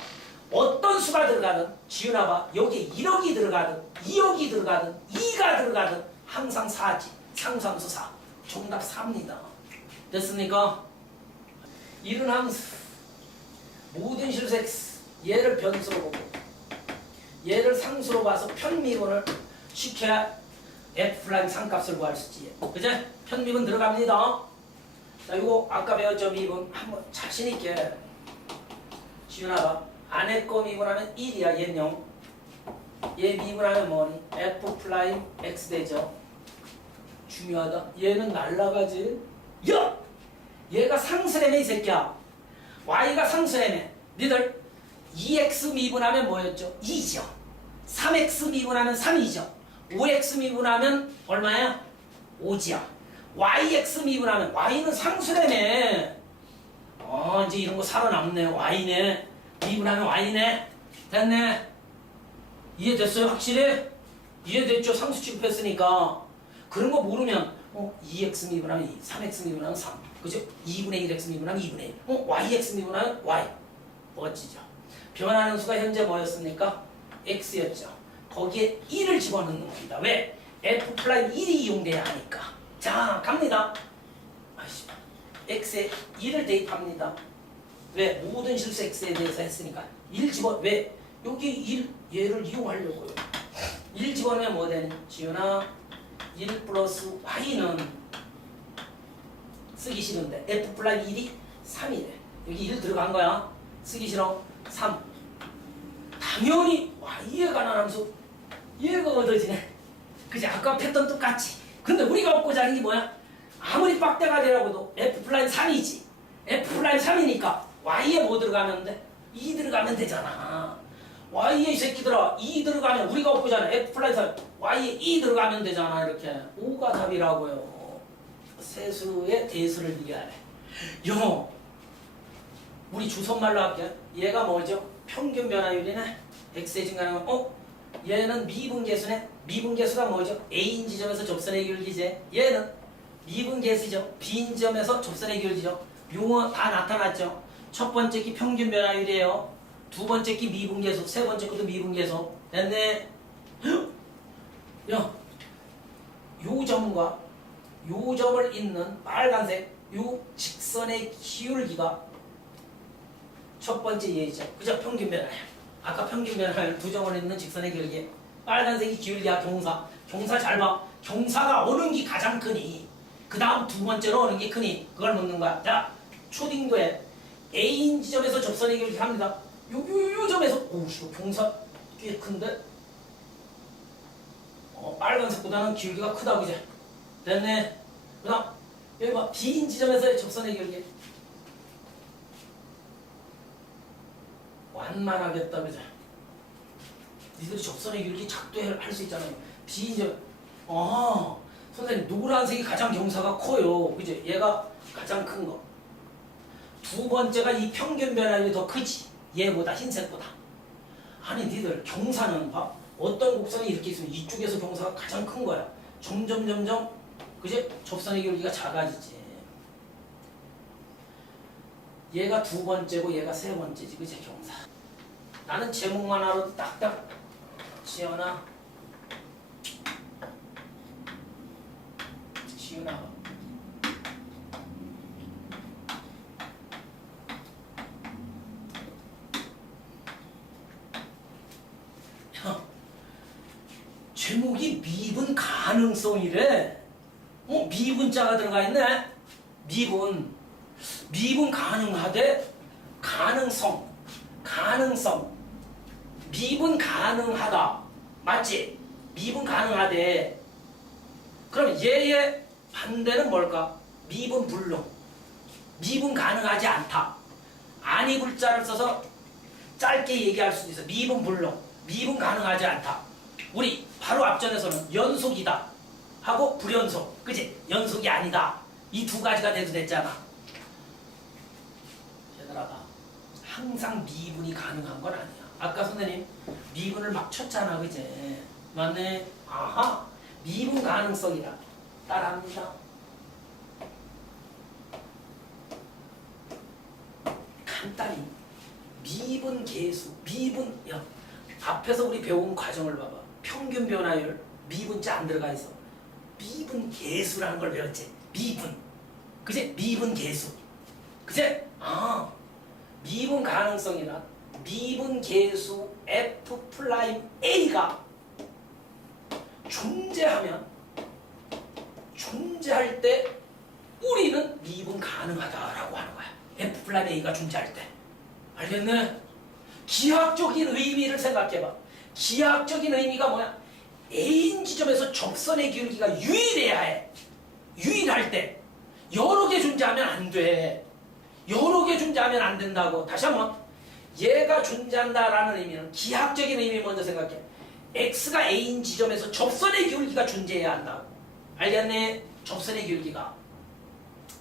어떤 수가 들어가든 지훈아 봐. 여기 1억이 들어가든 2억이 들어가든 2가 들어가든 항상 4지. 상수함수 4. 정답 4입니다. 됐습니까? 이런 함수 모든 실수 x 얘를 변수로 보고 얘를 상수로 봐서 편미분을 시켜야 f' 상값을 구할 수 있지. 그제? 편미분 들어갑니다. 자, 이거 아까 배웠죠? 미분 한번 자신있게 지훈아 봐. 안에 거 미분하면 1이야. 얘는 0. 얘 미분하면 뭐니? f 프라임 x 되죠. 중요하다. 얘는 날라가지. 야! 얘가 상수라며 이 새끼야. y가 상수라며. 니들 2x 미분하면 뭐였죠? 2죠. 3x 미분하면 3이죠. 5x 미분하면 얼마야? 5지야. yx 미분하면 y는 상수라며. 이제 이런 거 살아남네. y네. 미분하면 y네. 됐네. 이해됐어요? 확실히? 이해됐죠? 상수 취급했으니까. 그런 거 모르면 2x 미분하면 2, 3x 미분하면 3. 그죠? 2분의 1x 미분하면 2분의 1. yx 미분하면 y. 멋지죠? 변하는 수가 현재 뭐였습니까? x였죠. 거기에 1을 집어넣는 겁니다. 왜? f 플라임 1이 이용돼야 하니까. 자, 갑니다. 아이씨, x에 1을 대입합니다. 왜? 모든 실수 x에 대해서 했으니까. 1 집어, 왜? 여기 1, 얘를 이용하려고요. 1 집어넣으면 뭐 되니? 지훈아, 1 플러스 y는 쓰기 싫은데 f 플라임 1이 3이래. 여기 1 들어간 거야. 쓰기 싫어. 3. 당연히 y에 관한 함수 얘가 얻어지네. 그지? 아까 패턴 똑같지. 근데 우리가 얻고자 하는 게 뭐야? 아무리 빡대가 되라고도 f 플라임 3이지. f 플라임 3이니까 y에 뭐 들어가면 돼? 2 들어가면 되잖아. y에 이 새끼들아 2 들어가면 우리가 얻고자 하는 f 플라임 3 y에 2 들어가면 되잖아. 이렇게 5가 답이라고요. 세수의 대수를 이해하래. 요 우리 주선말로 할게요. 얘가 뭐죠? 평균 변화율이네. x의 증가는 얘는 미분계수네. 미분계수가 뭐죠? A인 지점에서 접선의 기울기지. 얘는 미분계수죠. B인 지점에서 접선의 기울기죠. 용어 다 나타났죠. 첫 번째 기 평균 변화율이에요. 두 번째 기 미분계수, 세 번째 것도 미분계수. 됐네. 야, 요 점과 요 점을 잇는 빨간색 요 직선의 기울기가 첫 번째 예죠. 그죠? 평균 변화율. 아까 평균 변화율 두 점을 잇는 직선의 기울기. 빨간색이 기울기야. 경사. 경사 잘 봐. 경사가 어느 게 가장 크니? 그 다음 두 번째로 어느 게 크니? 그걸 묻는 거야. 자, 초딩도에 A인 지점에서 접선의 기울기 합니다. 요 점에서 오씨 경사 꽤 큰데? 빨간색보다는 기울기가 크다. 그죠? 됐네. 그 다음 여기 봐. B인 지점에서의 접선의 기울기. 완만하겠다. 그죠? 니들이 접선의 기울기 작도할 수 있잖아요. B인 지점. 선생님 노란색이 가장 경사가 커요. 그죠? 얘가 가장 큰 거. 두 번째가 이 평균 변화율이 더 크지. 얘보다 흰색보다. 아니 니들 경사는 봐. 어떤 곡선이 이렇게 있으면 이쪽에서 경사가 가장 큰 거야. 점점 그지? 접선의 기울기가 작아지지. 얘가 두 번째고 얘가 세 번째지. 그지? 경사. 나는 제목만 알아도 딱딱 지연아 제목이 미분 가능성이래. 미분자가 들어가 있네. 미분 가능하대. 가능성 미분 가능하다. 맞지? 미분 가능하대. 그럼 얘의 반대는 뭘까? 미분 불능. 미분 가능하지 않다. 아니 불자를 써서 짧게 얘기할 수도 있어. 미분 불능. 미분 가능하지 않다. 우리 바로 앞전에서는 연속이다 하고 불연속. 그치? 연속이 아니다. 이 두 가지가 돼도 됐잖아. 얘들아 봐. 항상 미분이 가능한 건 아니야. 아까 선생님 미분을 막 쳤잖아. 그치? 맞네. 아하. 미분 가능성이다. 따라합니다. 간단히 미분 계수, 야, 앞에서 우리 배운 과정을 봐봐. 평균 변화율, 미분자 안 들어가 있어. 미분 계수라는 걸 배웠지. 미분. 그제? 미분 계수. 그제? 미분 가능성이란 미분 계수 F 플라임 A가 존재할 때 우리는 미분 가능하다라고 하는 거야. F 플라임 A가 존재할 때. 알겠네? 기하학적인 의미를 생각해봐. 기하학적인 의미가 뭐야? A인 지점에서 접선의 기울기가 유일해야 해. 유일할 때. 여러 개 존재하면 안 돼. 여러 개 존재하면 안 된다고. 다시 한번. 얘가 존재한다라는 의미는 기하학적인 의미 먼저 생각해. X가 A인 지점에서 접선의 기울기가 존재해야 한다고. 알겠니? 접선의 기울기가.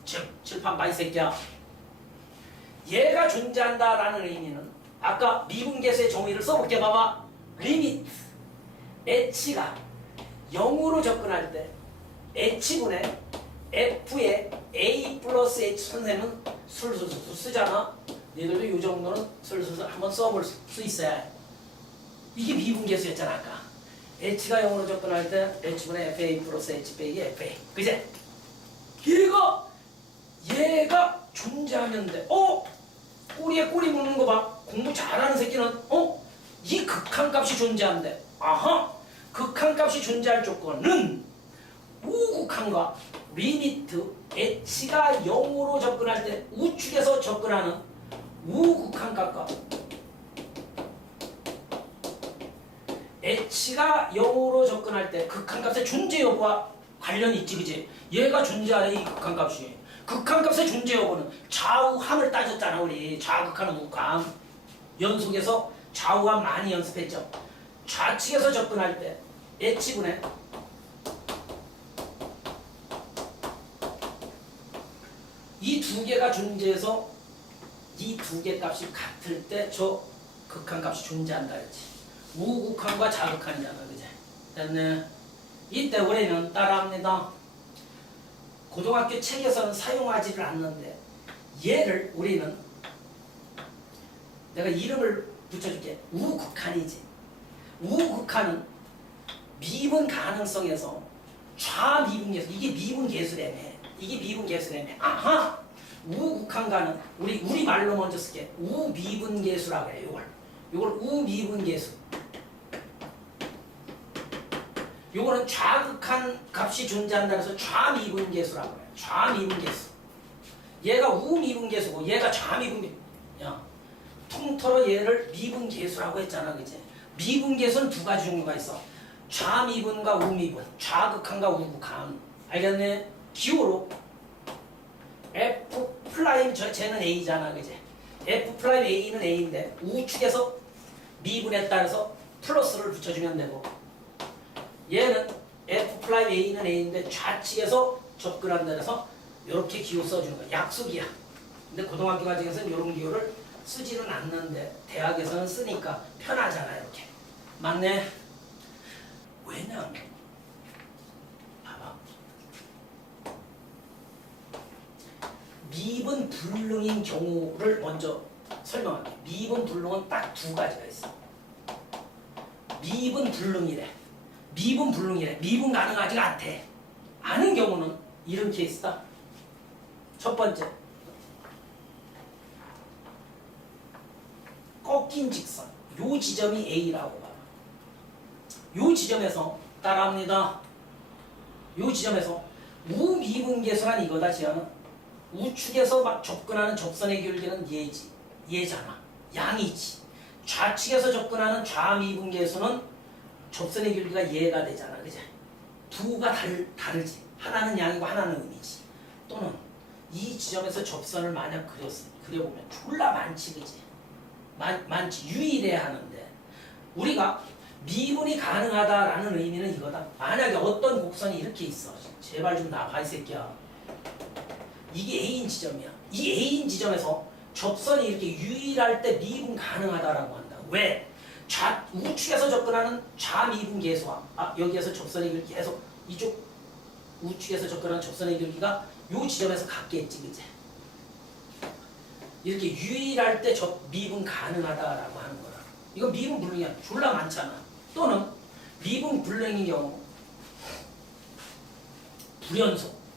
즉, 칠판 봐 이 새끼야. 얘가 존재한다라는 의미는 아까 미분계수의 정의를 써볼게. 봐봐. 리미트 h가 0으로 접근할 때 h분의 f의 a 플러스 h. 선생님은 술술술 쓰잖아. 너희들도 이 정도는 술술술 한번 써볼 수 있어야 해. 이게 미분계수였잖아 아까. h가 0으로 접근할 때 h분의 fa 플러스 h 빼기 fa. 그제? 얘가 존재하면 돼. 꼬리에 꼬리 무는 거 봐. 공부 잘하는 새끼는 이 극한값이 존재한대. 아하. 극한값이 존재할 조건은 우극한과 리미트 h가 0으로 접근할 때 우측에서 접근하는 우극한값과 h가 0으로 접근할 때 극한값의 존재 여부와 관련이 있지, 그지? 얘가 존재하는 이 극한값이. 극한값의 존재 여부는 좌우함을 따졌잖아, 우리. 좌극한 우극함. 연속에서 좌우함 많이 연습했죠. 좌측에서 접근할 때 h분의 이 두 개가 존재해서 이 두 개 값이 같을 때 저 극한값이 존재한다 그랬지. 우극한과 좌극한이잖아, 그제? 됐네. 이때 우리는 따라합니다. 고등학교 책에서는 사용하지를 않는데 얘를 우리는 내가 이름을 붙여줄게. 우극한이지. 우극한은 미분 가능성에서 좌미분계수. 이게 미분계수라며. 이게 미분계수라며. 아하! 우극한과는 우리 말로 먼저 쓸게. 우미분계수라고 해. 요걸 우미분계수. 요거는 좌극한 값이 존재한다 해서 좌미분계수라고 해요. 좌미분계수. 얘가 우미분계수고 얘가 좌미분계수. 야, 통틀어 얘를 미분계수라고 했잖아, 그치? 미분계수는 두 가지 종류가 있어. 좌미분과 우미분, 좌극한과 우극한. 알겠네? 기호로 F 프라임 쟤는 A잖아, 그치? F 프라임 A는 A인데 우측에서 미분에 따라서 플러스를 붙여주면 되고, 얘는 F 프라임 A는 A인데 좌측에서 접근한다 해서 이렇게 기호 써주는 거야. 약속이야. 근데 고등학교 과정에서는 이런 기호를 쓰지는 않는데 대학에서는 쓰니까 편하잖아, 이렇게. 맞네? 왜냐면 봐봐. 미분 불능인 경우를 먼저 설명할게. 미분 불능은 딱 두 가지가 있어. 미분 불능이래. 미분 불능이래. 미분 가능하지가 않대. 아는 경우는 이런 케이스다. 첫 번째, 꺾인 직선. 요 지점이 A라고 봐. 요 지점에서 따라합니다. 요 지점에서 우미분계수란 이거다, 지하는. 우측에서 막 접근하는 접선의 기울기는 얘잖아. 양이지. 좌측에서 접근하는 좌미분계수는 접선의 기울기가 얘가 되잖아, 그제? 두가 다르지. 하나는 양이고 하나는 음이지. 또는 이 지점에서 접선을 만약 그려보면 졸라 많지, 그지? 많지. 유일해야 하는데 우리가 미분이 가능하다라는 의미는 이거다. 만약에 어떤 곡선이 이렇게 있어. 제발 좀 나봐, 이 새끼야. 이게 A인 지점이야. 이 A인 지점에서 접선이 이렇게 유일할 때 미분 가능하다라고 한다. 왜? 우측에서 접근하는 좌미분계수와 여기에서 접선의 기울기 계속 이쪽 우측에서 접근하는 접선의 기울기가 요 지점에서 같겠지, 그제? 이렇게 유일할 때 미분 가능하다라고 하는 거라. 이건 미분 불능이야. 졸라 많잖아. 또는 미분 불능인 경우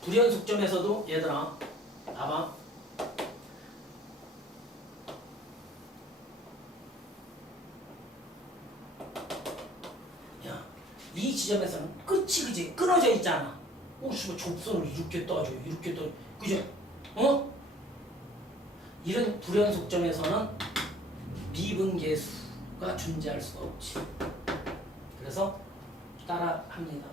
불연속점에서도 얘들아 봐봐. 야, 이 지점에서는 끝이 그지 끊어져 있잖아. 씨발 접선을 이렇게 떠줘, 이렇게 떠줘, 그죠? 이런 불연속점에서는 미분계수가 존재할 수가 없지. 그래서 따라 합니다.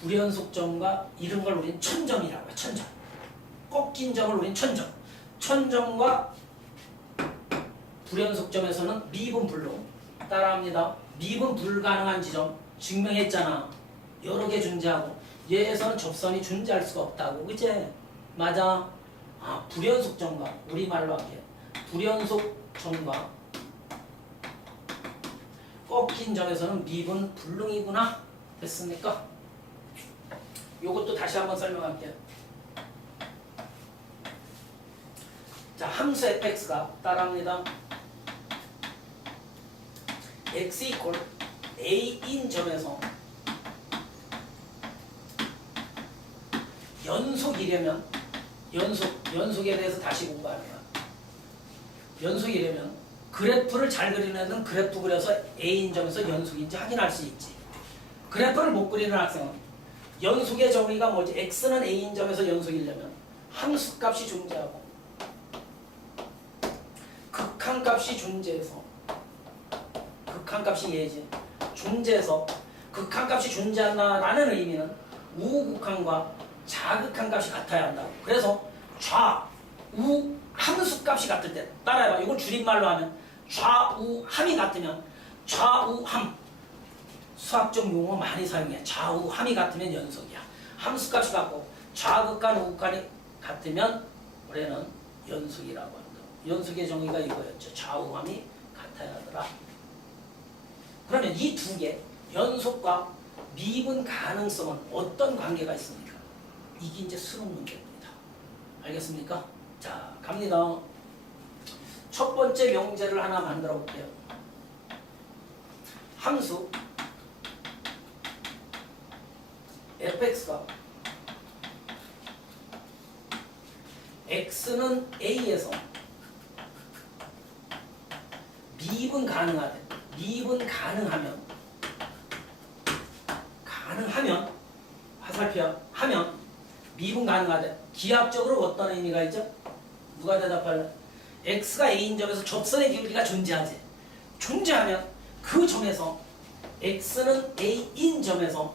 불연속점과 이런 걸 우리는 천점이라고 해. 천점. 꺾인 점을 우리는 천점. 천점과 불연속점에서는 미분불능. 따라합니다. 미분 불가능한 지점 증명했잖아. 여러 개 존재하고 얘에서는 접선이 존재할 수가 없다고. 그치? 맞아. 아, 불연속점과 우리말로 할게. 불연속점과 꺾인 점에서는 미분 불능이구나. 됐습니까? 요것도 다시 한번 설명할게요. 자, 함수 fx가 따라합니다. x 이퀄 a인 점에서 연속이려면 연속에 대해서 다시 공부하는 거야. 연속이려면 그래프를 잘 그리는 애는 그래프 그려서 a인 점에서 연속인지 확인할 수 있지. 그래프를 못 그리는 학생은 연속의 정의가 뭐지? x는 a인 점에서 연속이려면 함수값이 존재하고 극한값이 존재해서 극한값이 얘지. 존재해서 극한값이 존재한다라는 의미는 우극한과 자극한값이 같아야 한다고. 그래서 좌우 함수값이 같을 때 따라해봐. 이걸 줄임말로 하면 좌우함이 같으면 좌우함. 수학적 용어 많이 사용해. 좌우함이 같으면 연속이야. 함수값이 같고 좌극한 우극한이 같으면 우리는 연속이라고 한다. 연속의 정의가 이거였죠. 좌우함이 같아야 하더라. 그러면 이 두 개 연속과 미분 가능성은 어떤 관계가 있습니까? 이게 이제 수능 문제입니다. 알겠습니까? 자, 갑니다. 첫 번째 명제를 하나 만들어 볼게요. 함수 fx가 x는 a에서 미분 가능하면 화살표 하면 미분 가능하대. 기하학적으로 어떤 의미가 있죠? 누가 대답할래? x가 a인 점에서 접선의 기울기가 존재하지. 존재하면 그 점에서 x는 a인 점에서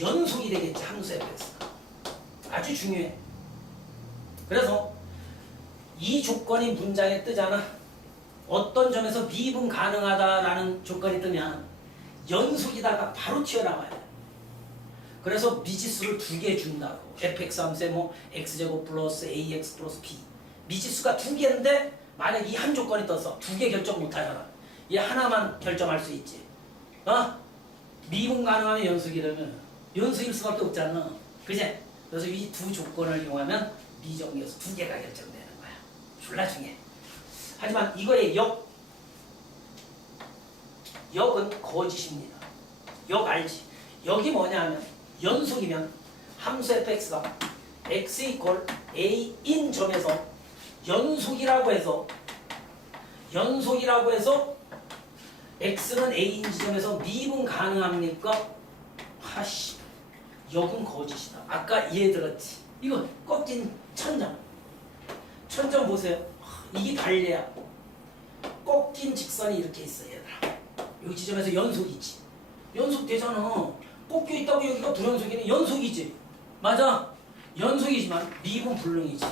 연속이 되겠지. 함수 fx가 아주 중요해. 그래서 이 조건이 문장에 뜨잖아. 어떤 점에서 미분 가능하다라는 조건이 뜨면 연속이다가 바로 튀어나와야 돼. 그래서 미지수를 두 개 준다고. fx 함수에 뭐 x제곱 플러스 ax 플러스 b. 미지수가 두 개인데 만약 이 한 조건이 떴어. 두 개 결정 못 하잖아. 얘 하나만 결정할 수 있지. 미분 가능하면 연속이라면 연속일 수밖에 없잖아. 그지? 그래서 이 두 조건을 이용하면 미정계수 두 개가 결정되는 거야. 졸라 중요해. 하지만 이거의 역은 거짓입니다. 역 알지? 역이 뭐냐 하면 연속이면 함수 fx가 x 이퀄 a인 점에서 연속이라고 해서 x는 a인 지점에서 미분 가능합니까? 하씨, 역은 거짓이다. 아까 이해 들었지? 이거 꺾인 천점 보세요. 이게 반례야. 꺾인 직선이 이렇게 있어. 얘들아, 여기 지점에서 연속이지. 연속 되잖아. 꺾여 있다고 여기가 불연속이네. 연속이지. 맞아. 연속이지만 미분 불능이지.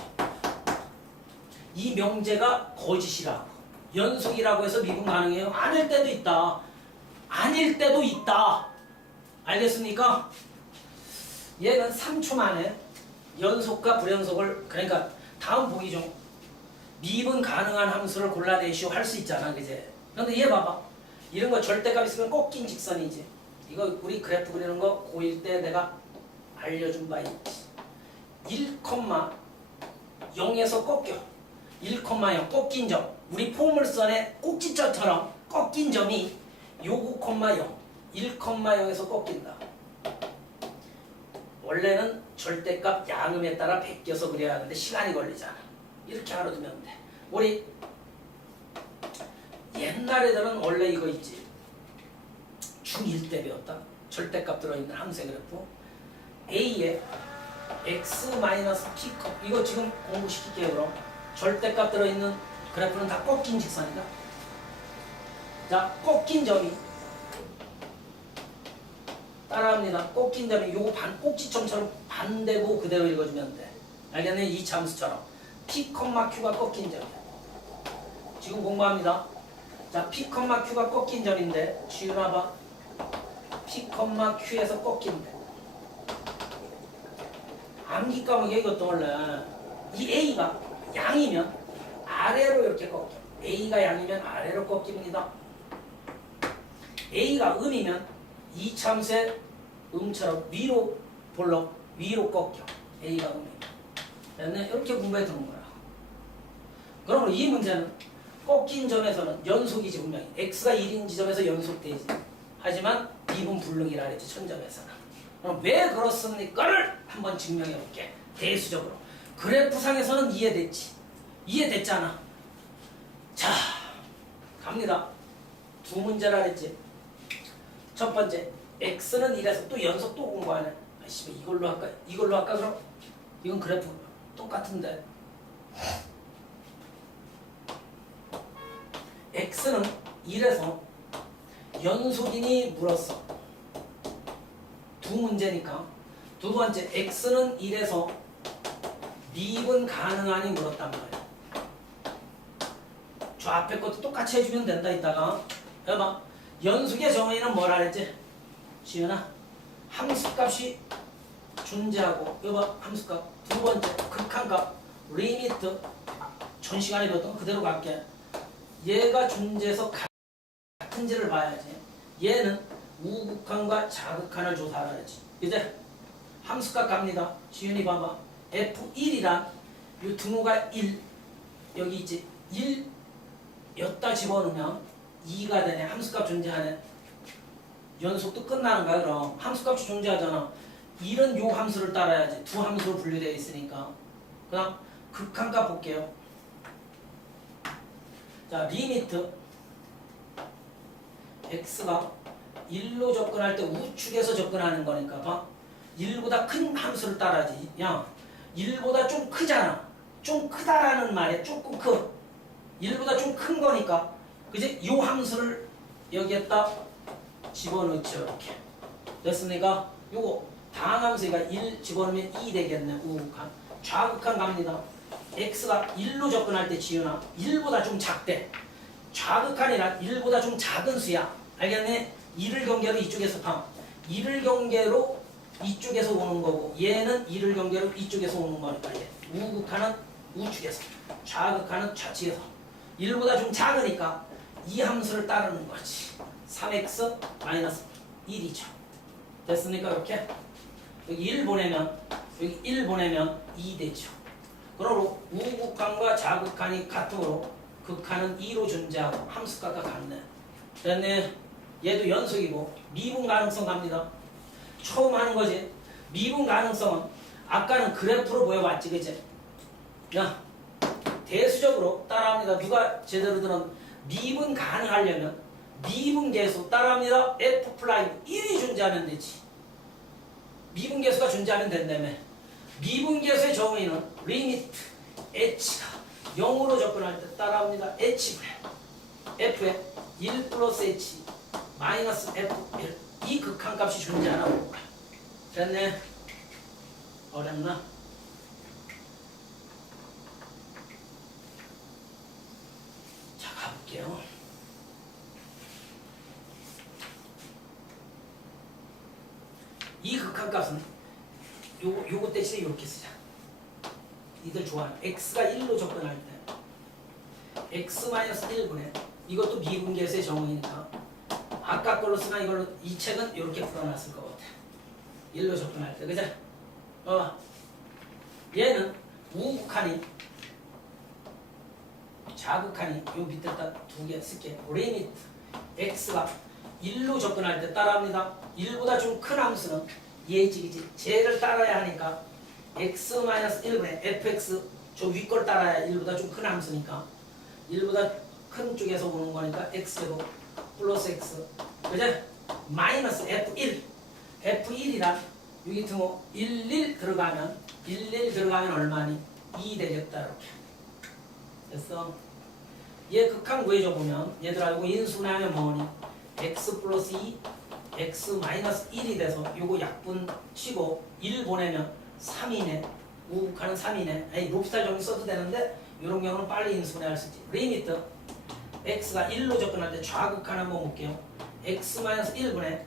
이 명제가 거짓이라고. 연속이라고 해서 미분 가능해요? 아닐 때도 있다. 아닐 때도 있다. 알겠습니까? 얘는 3초 만에 연속과 불연속을, 그러니까 다음 보기 중 미분 가능한 함수를 골라내시오 할 수 있잖아. 그제? 근데 얘 봐봐. 이런 거 절대값 있으면 꺾인 직선이지. 이거 우리 그래프 그리는 거 고1 때 내가 알려준 바 있지. 1,0에서 꺾여. 1,0 꺾인 점. 우리 포물선의 꼭지점처럼 꺾인 점이 요거 0, 1,0에서 꺾인다. 원래는 절대값 양음에 따라 베껴서 그려야 하는데 시간이 걸리잖아. 이렇게 알아두면 돼. 우리 옛날에들은 원래 이거 있지. 중1 때 배웠다. 절대값 들어있는 함수 그래프. A에 x-p컵. 이거 지금 공부시킬게요. 그럼 절대값 들어있는 그래프는 다 꺾인 직선이다. 자, 꺾인 점이 따라합니다. 꺾인 점이 요거 꼭지점처럼 반대고 그대로 읽어주면 돼. 알겠네? 이 함수처럼 P, Q가 꺾인 점이야. 지금 공부합니다. 자, P, Q가 꺾인 점인데 지훈아 봐. P, Q에서 꺾인데 암기 과목에 이것도 원래 이 A가 양이면 아래로 이렇게 꺾여. A가 양이면 아래로 꺾입니다. A가 음이면 이 참수의 음처럼 위로 볼록 위로 꺾여. A가 음이면. 이렇게 공부해 두는 거야. 그러므로 이 문제는 꺾인 점에서는 연속이지 분명히. X가 1인 지점에서 연속되지. 하지만 미분불능이라 그랬지 천점에서는. 그럼 왜 그렇습니까를 한번 증명해 볼게. 대수적으로. 그래프상에서는 이해됐지. 이해됐잖아. 자, 갑니다. 두 문제라 그랬지. 첫 번째, X는 1에서 또 연속 또 공부하네. 아이씨, 이걸로 할까? 이걸로 할까 그럼? 이건 그래프 똑같은데. X는 1에서 연속이니 물었어. 두 문제니까. 두 번째, X는 1에서 미분 가능하니 물었단 말이야. 저 앞에 것도 똑같이 해주면 된다 이따가. 여봐, 연속의 정의는 뭐라 그랬지? 지은아, 함수값이 존재하고, 여봐, 함수값. 두 번째, 극한값, 리미트. 전 시간에 배웠던 거 그대로 갈게. 얘가 존재해서 같은지를 봐야지. 얘는 우극한과 자극한을 조사하라 그랬지. 이제 함수값 갑니다. 지은이 봐봐. F1이란 이 등호가 1 여기 있지. 1 였다 집어넣으면 2가 되네. 함수값 존재하네. 연속도 끝나는 거야. 그럼 함수값이 존재하잖아. 1은 요 함수를 따라야지. 두 함수로 분류되어 있으니까. 그 다음 극한값 볼게요. 자, 리미트 x가 1로 접근할 때 우측에서 접근하는 거니까 봐. 1보다 큰 함수를 따라야지. 야, 1보다 좀 크잖아. 좀 크다라는 말에 조금 커. 1보다 좀 큰 거니까 그지? 요 함수를 여기에다 집어넣죠. 이렇게 됐습니까? 요거 다항함수가 1 집어넣으면 2 되겠네. 우극한. 좌극한 갑니다. x가 1로 접근할 때 지은아 1보다 좀 작대. 좌극한이란 1보다 좀 작은 수야. 알겠네? 1을 경계로 이쪽에서 봐. 1을 경계로 이쪽에서 오는 거고 얘는 1을 경계로 이쪽에서 오는 거니까 얘. 우극한은 우측에서, 좌극한은 좌측에서. 1보다 좀 작으니까 이 함수를 따르는 거지. 3x 마이너스 1이죠. 됐습니까? 이렇게 여기 1 보내면 여기 1 보내면 2 되죠. 그러므로 우극한과 좌극한이 같으므로 극한은 2로 존재하고 함수값과 같네. 됐네. 얘도 연속이고 미분 가능성 갑니다. 처음 하는 거지. 미분 가능성은 아까는 그래프로 보여봤지, 그치? 야, 대수적으로 따라합니다. 누가 제대로 들은 미분 가능하려면 미분 계수 따라합니다. F 프라임 1이 존재하면 되지. 미분 계수가 존재하면 된다며. 미분 계수의 정의는 리미트 h가 0으로 접근할 때 따라합니다. h분의 f에 1 플러스 h 마이너스 f1 이 극한값이 존재하라고. 됐네. 어렵나? 자, 가볼게요. 이 극한값은 요거 대신에 이렇게 쓰자. 이들 좋아하는 x가 1로 접근할 때 x-1분의 이것도 미분계수의 정의니까 아까 걸로 쓰나 이걸로 이 책은 이렇게 풀어놨을 것 같아. 1로 접근할 때, 그죠? 얘는 우극한이 좌극한이 요 밑에다 두 개 쓸게. 리미트 x가 1로 접근할 때 따라합니다. 1보다 좀 큰 함수는 얘지. 쟤를 따라야 하니까 x-1분의 fx 저 위 걸 따라야 1보다 좀 큰 함수니까 1보다 큰 쪽에서 오는 거니까 x제곱 플러스 x 그죠? 마이너스 f1 f1이란 여기 등호 11 들어가면 얼마니? 2 되겠다. 이렇게 됐어? 얘 극한 구해줘 보면 얘들아 이거 인수분해하면 뭐니? x 플러스 2 x 마이너스 1이 돼서 요거 약분 치고 1 보내면 3이네. 우극하는 3이네. 아니 롭스탈 정리 써도 되는데 이런 경우는 빨리 인수분해할 수 있지. 리미트 x가 1로 접근할 때 좌극한 한번 볼게요. x 마이너스 1분의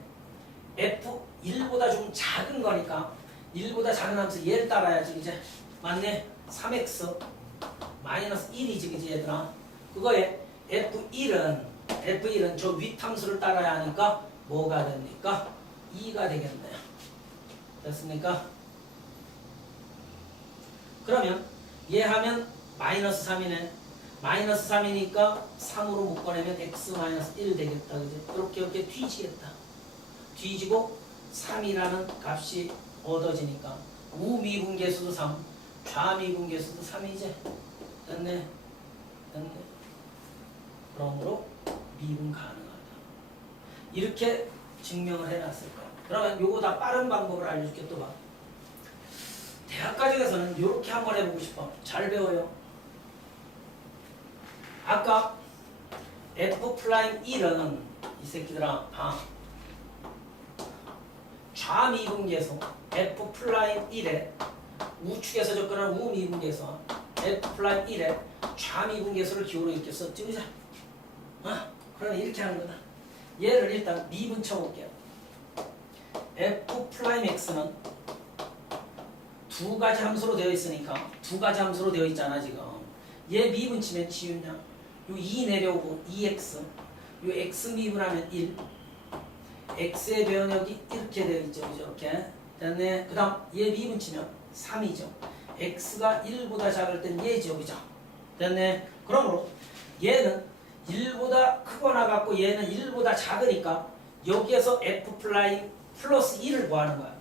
f 1보다 좀 작은 거니까 1보다 작은 함수 얘를 따라야지 이제. 맞네? 3x 마이너스 1이지 그지 얘들아. 그거에 F1은 저 윗함수를 따라야 하니까 뭐가 됩니까? 2가 되겠네요. 됐습니까? 그러면 얘 하면 마이너스 3이네. 마이너스 3이니까 3으로 묶어내면 x 마이너스 1 되겠다. 그지? 이렇게 뒤지겠다. 뒤지고 3이라는 값이 얻어지니까 우미분계수도 3, 좌미분계수도 3이지. 됐네. 그러므로 미분 가능하다. 이렇게 증명을 해놨을 거야. 그러면 요거 다 빠른 방법을 알려줄게. 또 봐. 대학 과정에서는 이렇게 한번 해보고 싶어. 잘 배워요. 아까 F'1은 이 새끼들아 좌미분계수 F'1에 우측에서 접근하는 우미분계수 F'1에 좌미분계수를 기호로 이렇게 썼지. 그죠? 그러면 이렇게 하는 거다. 얘를 일단 미분 쳐볼게요. F'X는 두 가지 함수로 되어 있으니까 두 가지 함수로 되어 있잖아 지금. 얘 미분 치면 치우냐? 요 2 내려오고 2x 요 x 미분하면 1 x의 변역이 이렇게 되어 있죠. 그죠? 이렇게 됐네. 그 다음 얘 미분 치면 3이죠. x가 1보다 작을 땐 얘죠. 그죠? 됐네. 그러므로 얘는 1보다 크거나 같고 얘는 1보다 작으니까 여기에서 f 플라이 플러스 1을 구하는 거야.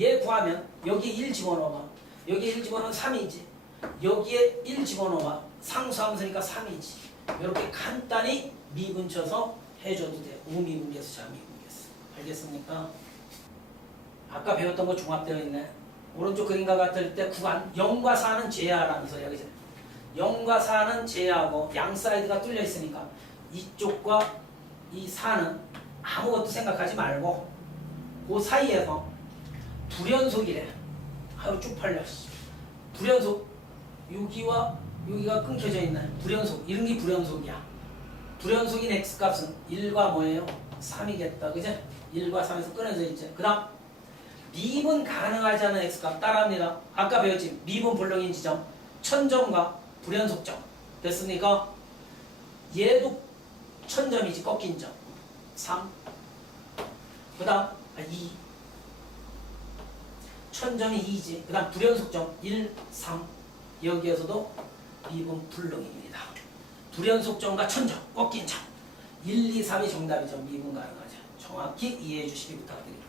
얘 구하면 여기에 1 집어넣어봐. 여기에 1 집어넣으면 3이지. 여기에 1 집어넣어봐. 상수함수니까 3이지. 이렇게 간단히 미분쳐서 해줘도 돼요. 우미분계수, 좌미분계수. 알겠습니까? 아까 배웠던 거 종합되어 있네. 오른쪽 그림과 같을 때 구간 0과 4는 제하라면서 여기서 0과 4는 제하고 양 사이드가 뚫려 있으니까 이쪽과 이 4는 아무것도 생각하지 말고 그 사이에서 불연속이래. 아유 쪽팔려. 불연속 여기와 여기가 끊겨져 있나요? 불연속 이런 게 불연속이야. 불연속인 x값은 1과 뭐예요? 3이겠다. 그제? 1과 3에서 끊어져 있지. 그 다음 미분 가능하지 않은 x값 따라합니다. 아까 배웠지? 미분 불능인 지점 천점과 불연속점 됐습니까? 얘도 천점이지 꺾인 점 3. 그 다음 2 천점이 2지. 그 다음 불연속점 1, 3 여기에서도 미분 불능입니다. 불연속점과 천점 꺾인 점 1, 2, 3이 정답이죠. 미분 가능하죠. 정확히 이해해 주시기 부탁드립니다.